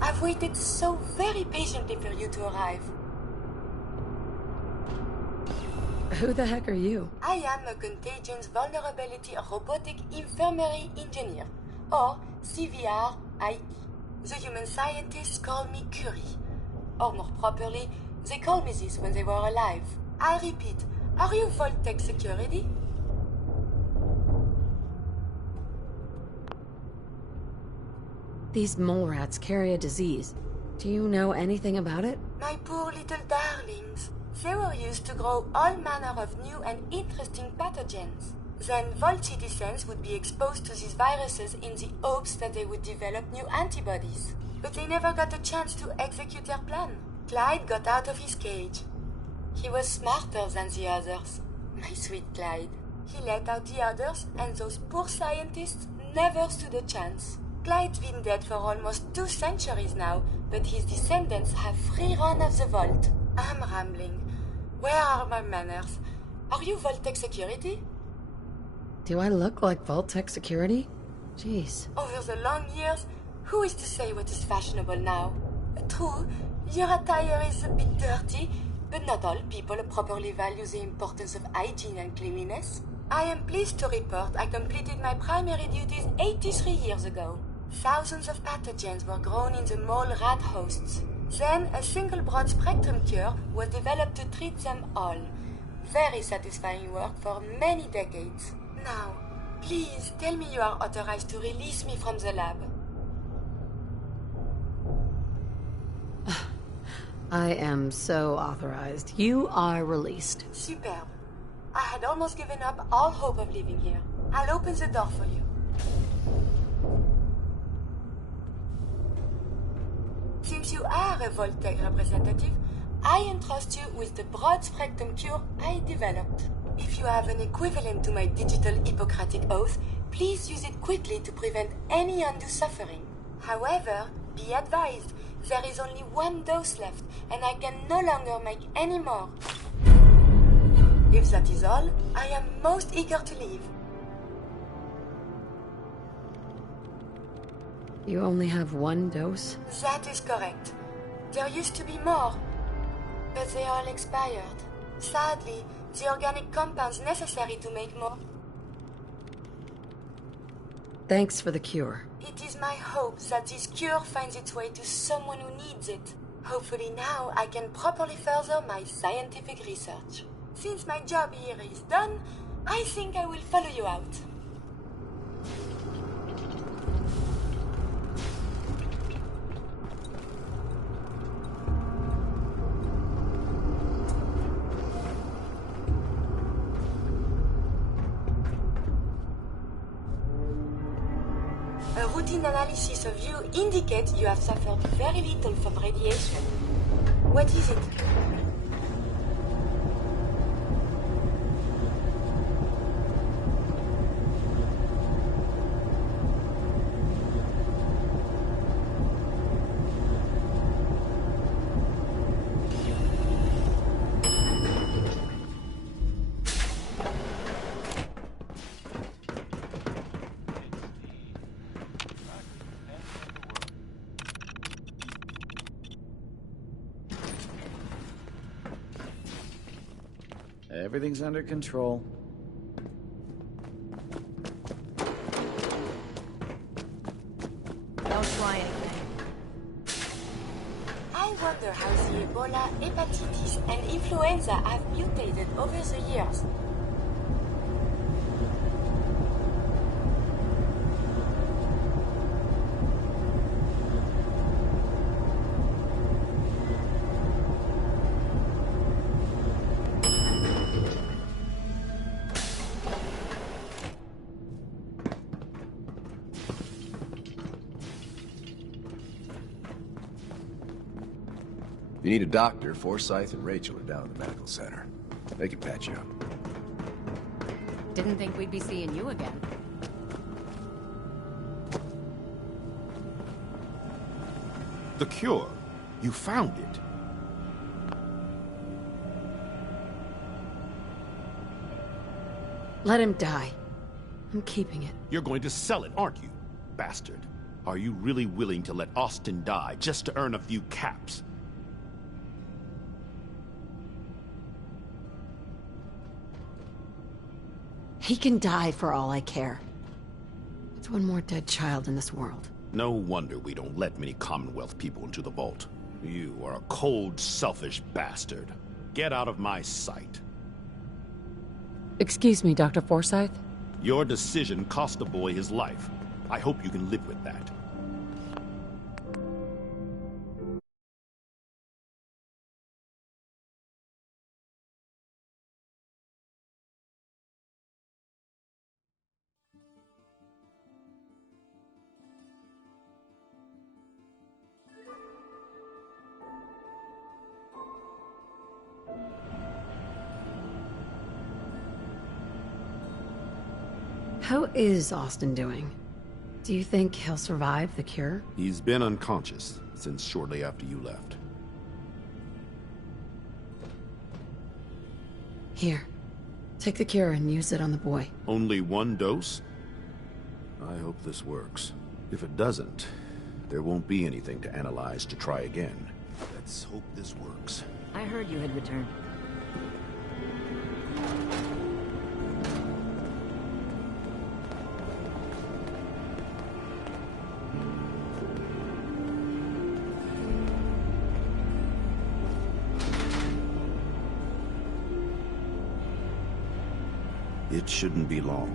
I've waited so very patiently for you to arrive. Who the heck are you? I am a Contagions Vulnerability Robotic Infirmary Engineer, or CVR-IE. The human scientists call me Curie. Or more properly, they called me this when they were alive. I repeat, are you Voltec security? These mole rats carry a disease. Do you know anything about it? My poor little darlings. They were used to grow all manner of new and interesting pathogens. Then Volt citizens would be exposed to these viruses in the hopes that they would develop new antibodies. But they never got a chance to execute their plan. Clyde got out of his cage. He was smarter than the others. My sweet Clyde. He let out the others, and those poor scientists never stood a chance. Clyde's been dead for almost 2 centuries now, but his descendants have free run of the vault. I'm rambling. Where are my manners? Are you Voltec security? Do I look like Voltec security? Jeez. Over the long years, who is to say what is fashionable now? True, your attire is a bit dirty, but not all people properly value the importance of hygiene and cleanliness. I am pleased to report I completed my primary duties 83 years ago. Thousands of pathogens were grown in the mole rat hosts. Then a single broad-spectrum cure was developed to treat them all. Very satisfying work for many decades. Now, please tell me you are authorized to release me from the lab. I am so authorized. You are released. Superb. I had almost given up all hope of leaving here. I'll open the door for you. Since you are a Voltec representative, I entrust you with the broad-spectrum cure I developed. If you have an equivalent to my digital Hippocratic oath, please use it quickly to prevent any undue suffering. However, be advised, there is only 1 dose left, and I can no longer make any more. If that is all, I am most eager to leave. You only have 1 dose? That is correct. There used to be more, but they all expired. Sadly, the organic compounds necessary to make more. Thanks for the cure. It is my hope that this cure finds its way to someone who needs it. Hopefully now I can properly further my scientific research. Since my job here is done, I think I will follow you out. routine analysis of you indicates you have suffered very little from radiation. What is it? Everything's under control. Don't try anything. I wonder how the Ebola, hepatitis, and influenza have mutated over the years. If you need a doctor, Forsyth and Rachel are down at the medical center. They can patch you up. Didn't think we'd be seeing you again. The cure. You found it. Let him die. I'm keeping it. You're going to sell it, aren't you, bastard? Are you really willing to let Austin die just to earn a few caps? He can die for all I care. It's one more dead child in this world. No wonder we don't let many Commonwealth people into the vault. You are a cold, selfish bastard. Get out of my sight. Excuse me, Dr. Forsyth? Your decision cost the boy his life. I hope you can live with that. How is Austin doing? Do you think he'll survive the cure? He's been unconscious since shortly after you left. Here. Take the cure and use it on the boy. Only one dose? I hope this works. If it doesn't, there won't be anything to analyze to try again. Let's hope this works. I heard you had returned. It shouldn't be long.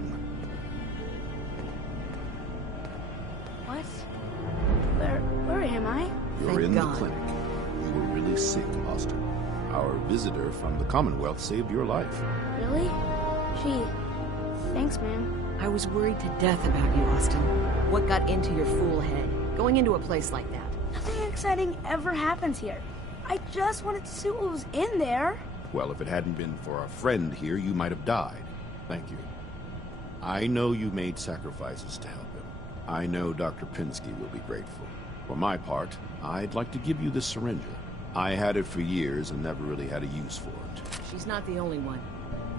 What? Where am I? You're in the clinic. You were really sick, Austin. Our visitor from the Commonwealth saved your life. Really? Gee, thanks, man. I was worried to death about you, Austin. What got into your fool head? Going into a place like that? Nothing exciting ever happens here. I just wanted to see what was in there. Well, if it hadn't been for our friend here, you might have died. Thank you. I know you made sacrifices to help him. I know Dr. Pinsky will be grateful. For my part, I'd like to give you this syringe. I had it for years and never really had a use for it. She's not the only one.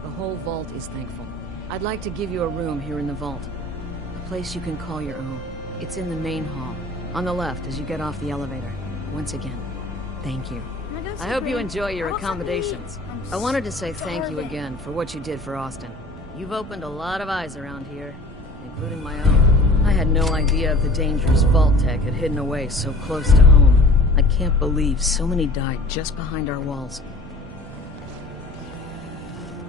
The whole vault is thankful. I'd like to give you a room here in the vault. A place you can call your own. It's in the main hall. On the left as you get off the elevator. Once again, thank you. I hope you enjoy your accommodations. I wanted to say thank you again for what you did for Austin. You've opened a lot of eyes around here, including my own. I had no idea of the dangers Vault Tech had hidden away so close to home. I can't believe so many died just behind our walls.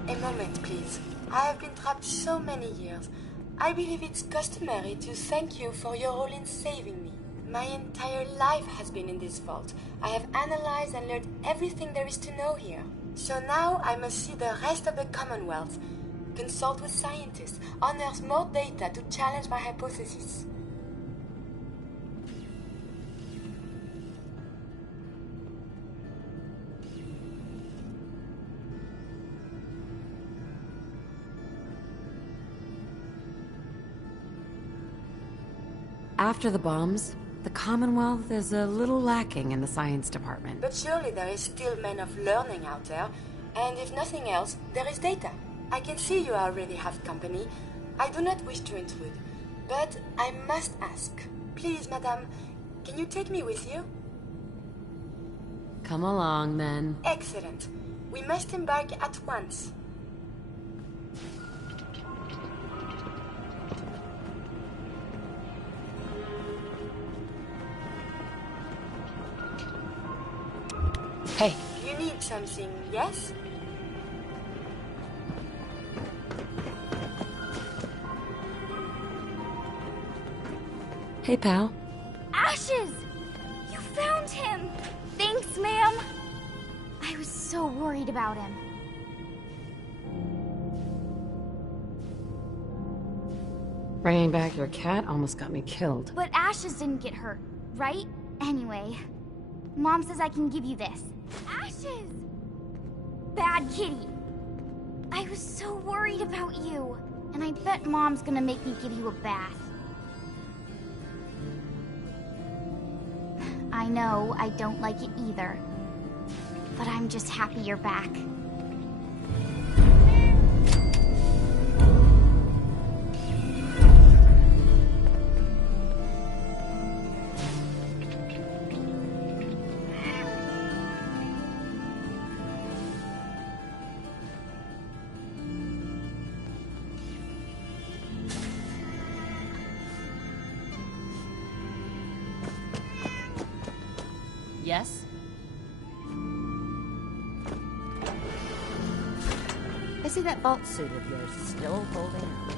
A moment, please. I have been trapped so many years. I believe it's customary to thank you for your role in saving me. My entire life has been in this vault. I have analyzed and learned everything there is to know here. So now I must see the rest of the Commonwealth, consult with scientists, unearth more data to challenge my hypothesis. After the bombs, the Commonwealth is a little lacking in the science department. But surely there is still men of learning out there, and if nothing else, there is data. I can see you already have company. I do not wish to intrude, but I must ask. Please, madame, can you take me with you? Come along, then. Excellent. We must embark at once. Hey. You need something, yes? Hey, pal. Ashes! You found him! Thanks, ma'am! I was so worried about him. Bringing back your cat almost got me killed. But Ashes didn't get hurt, right? Anyway, Mom says I can give you this. Ashes! Bad kitty. I was so worried about you. And I bet Mom's gonna make me give you a bath. I know I don't like it either. But I'm just happy you're back. Yes? I see that vault suit of yours still holding out.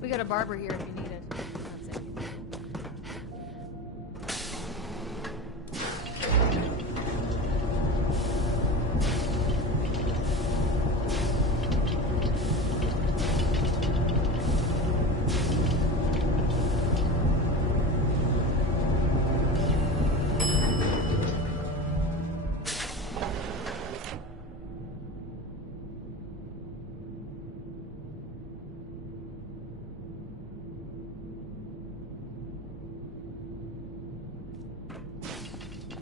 We got a barber here if you need it. That's it.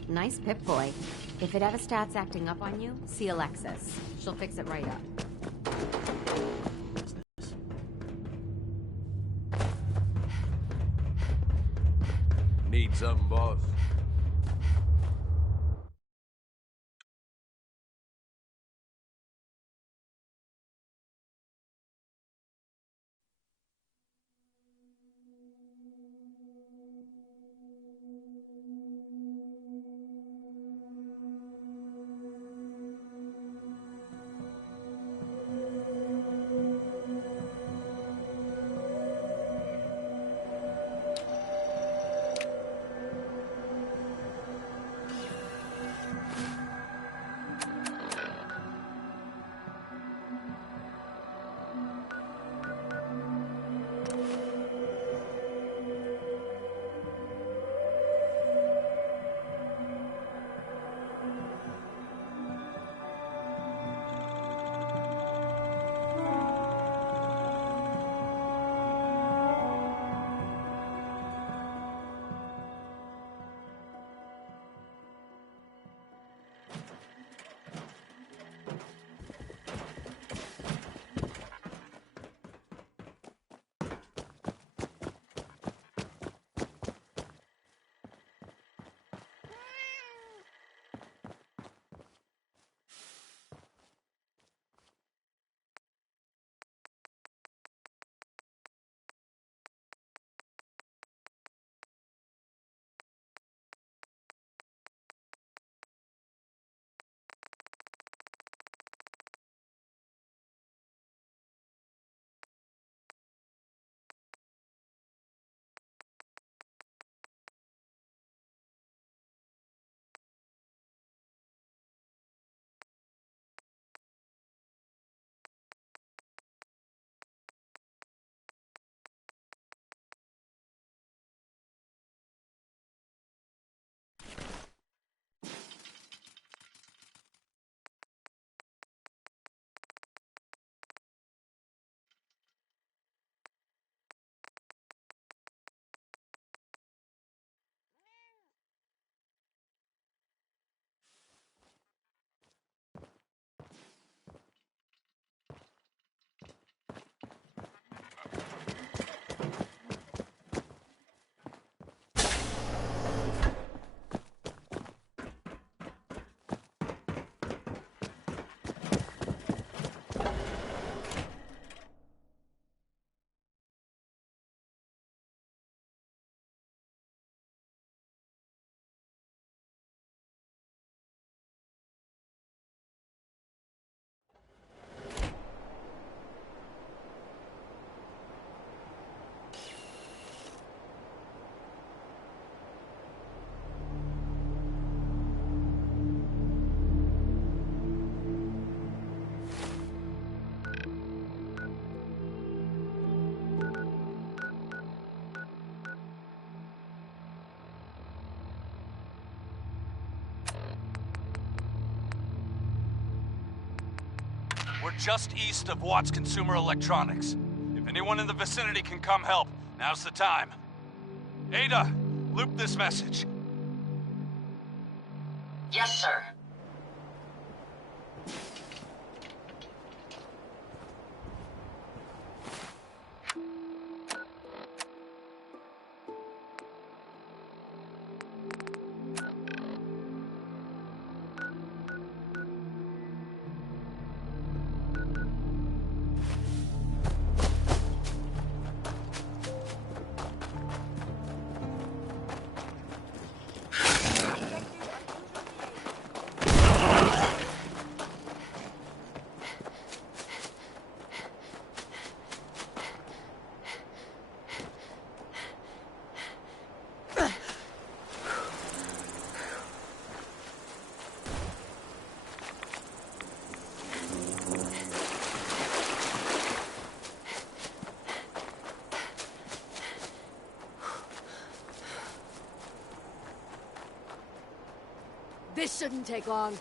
Nice Pip-Boy. If it ever starts acting up on you, see Alexis. She'll fix it right up. Need something, boss? just east of Watts Consumer Electronics. If anyone in the vicinity can come help, now's the time. Ada, loop this message. Yes, sir. This shouldn't take long.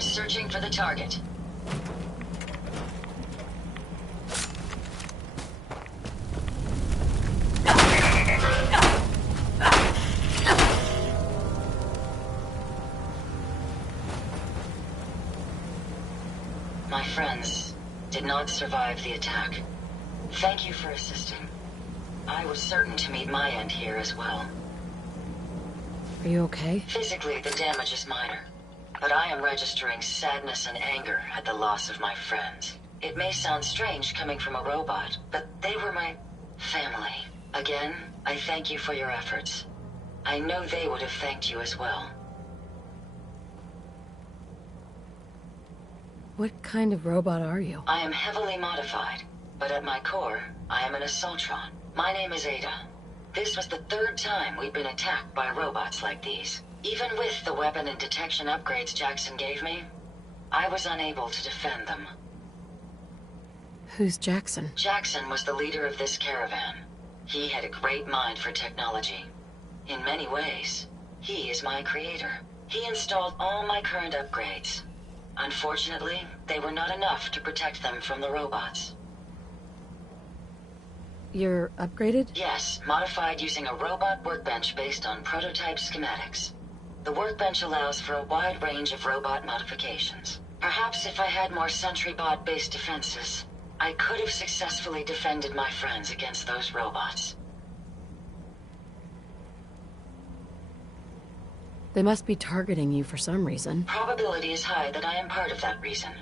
I'm searching for the target. My friends did not survive the attack. Thank you for assisting. I was certain to meet my end here as well. Are you okay? Physically, the damage is minor, but I am registering sadness and anger at the loss of my friends. It may sound strange coming from a robot, but they were my family. Again, I thank you for your efforts. I know they would have thanked you as well. What kind of robot are you? I am heavily modified, but at my core, I am an Assaultron. My name is Ada. This was the third time we've been attacked by robots like these. Even with the weapon and detection upgrades Jackson gave me, I was unable to defend them. Who's Jackson? Jackson was the leader of this caravan. He had a great mind for technology. In many ways, he is my creator. He installed all my current upgrades. Unfortunately, they were not enough to protect them from the robots. You're upgraded? Yes, modified using a robot workbench based on prototype schematics. The workbench allows for a wide range of robot modifications. Perhaps if I had more sentry bot-based defenses, I could have successfully defended my friends against those robots. They must be targeting you for some reason. Probability is high that I am part of that reason.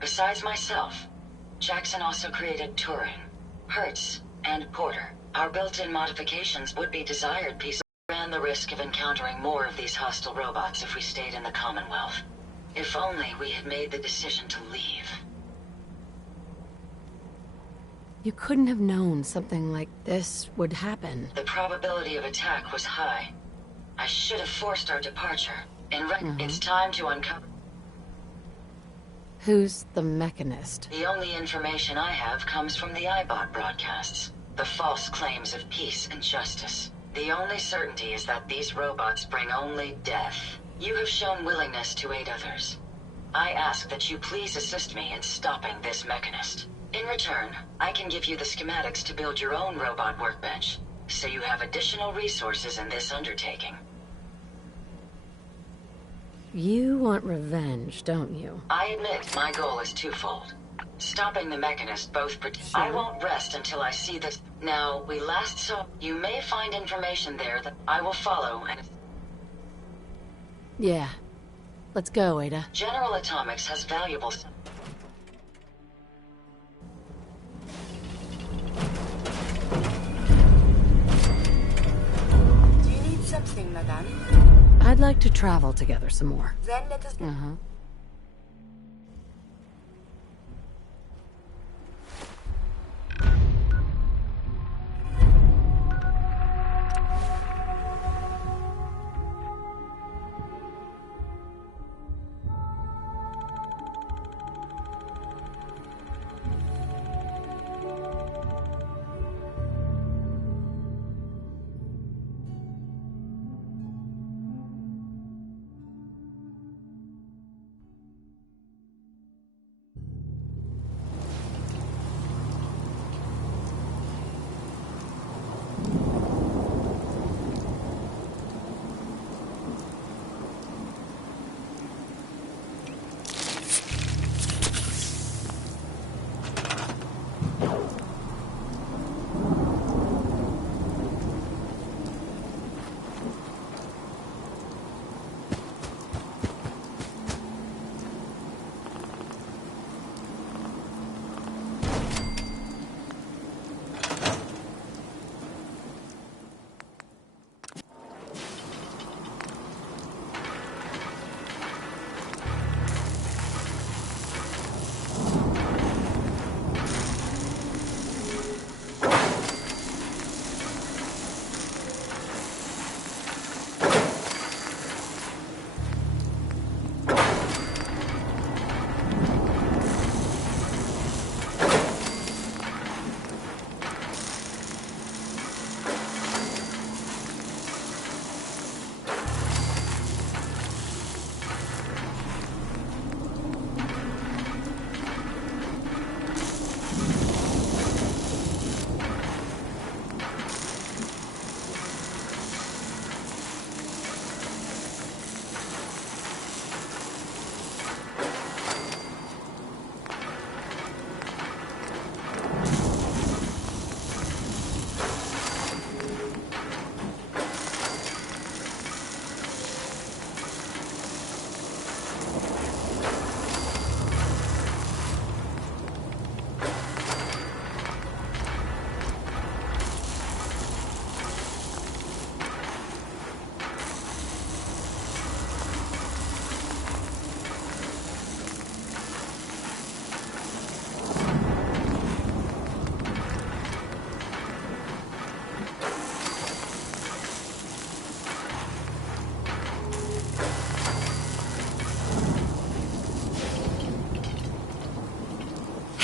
Besides myself, Jackson also created Turing, Hertz, and Porter. Our built-in modifications would be desired pieces. We ran the risk of encountering more of these hostile robots if we stayed in the Commonwealth. If only we had made the decision to leave. You couldn't have known something like this would happen. The probability of attack was high. I should have forced our departure. It's time to uncover. Who's the mechanist? The only information I have comes from the iBot broadcasts. The false claims of peace and justice. The only certainty is that these robots bring only death. You have shown willingness to aid others. I ask that you please assist me in stopping this mechanist. In return, I can give you the schematics to build your own robot workbench, so you have additional resources in this undertaking. You want revenge, don't you? I admit my goal is twofold. Stopping the mechanist both I won't rest until I see this. Now, we last saw... You may find information there that I will follow and... Yeah. Let's go, Ada. General Atomics has valuable... Do you need something, madame? I'd like to travel together some more. Then let us...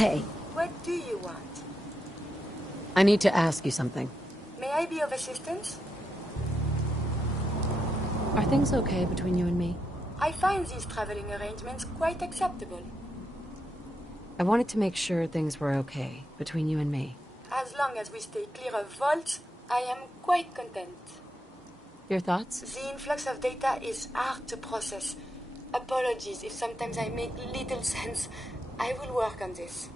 Hey, What do you want? I need to ask you something. May I be of assistance? Are things okay between you and me? I find these traveling arrangements quite acceptable. I wanted to make sure things were okay between you and me. As long as we stay clear of vaults, I am quite content. Your thoughts? The influx of data is hard to process. Apologies if sometimes I make little sense. I will work on this.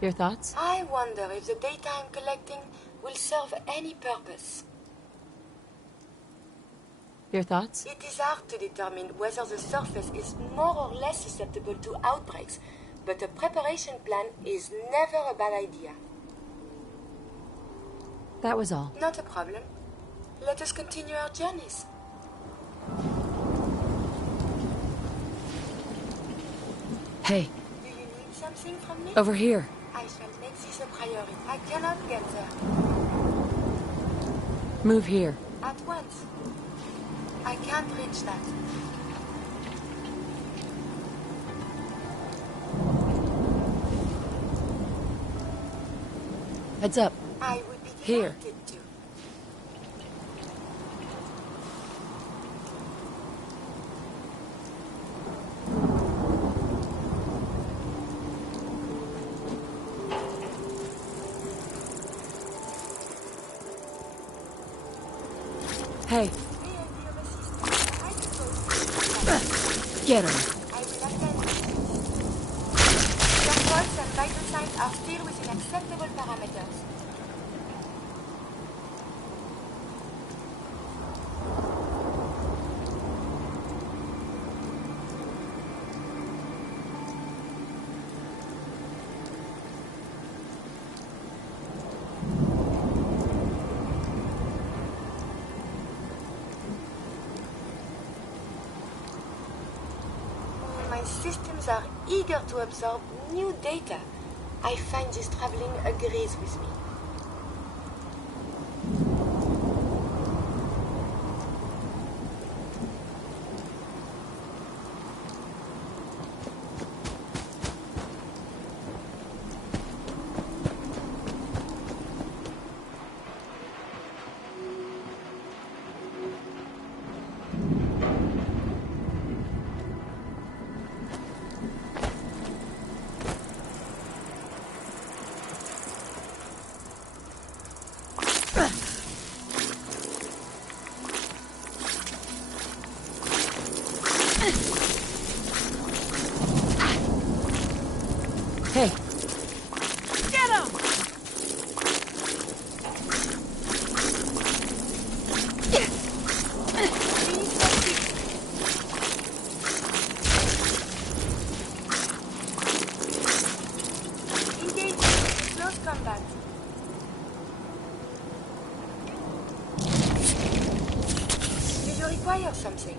Your thoughts? I wonder if the data I'm collecting will serve any purpose. Your thoughts? It is hard to determine whether the surface is more or less susceptible to outbreaks, but a preparation plan is never a bad idea. That was all. Not a problem. Let us continue our journeys. Hey. Do you need something from me? Over here. I shall make this a priority. I cannot get there. Move here. At once. I can't reach that. Heads up. I would be Here. delighted to. Hey. Get him. I will attend. Your pulse and vital signs are still within acceptable parameters. My systems are eager to absorb new data. I find this traveling agrees with me. Hey. Get him! Engage. Close combat. Do you require something?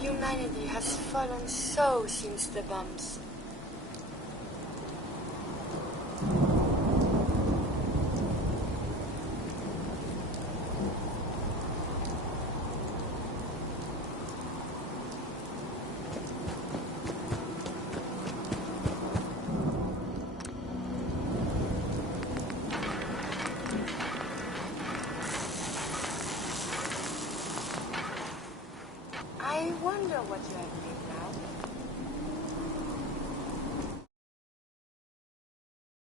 Humanity has fallen so since the bombs. I wonder what you have made now.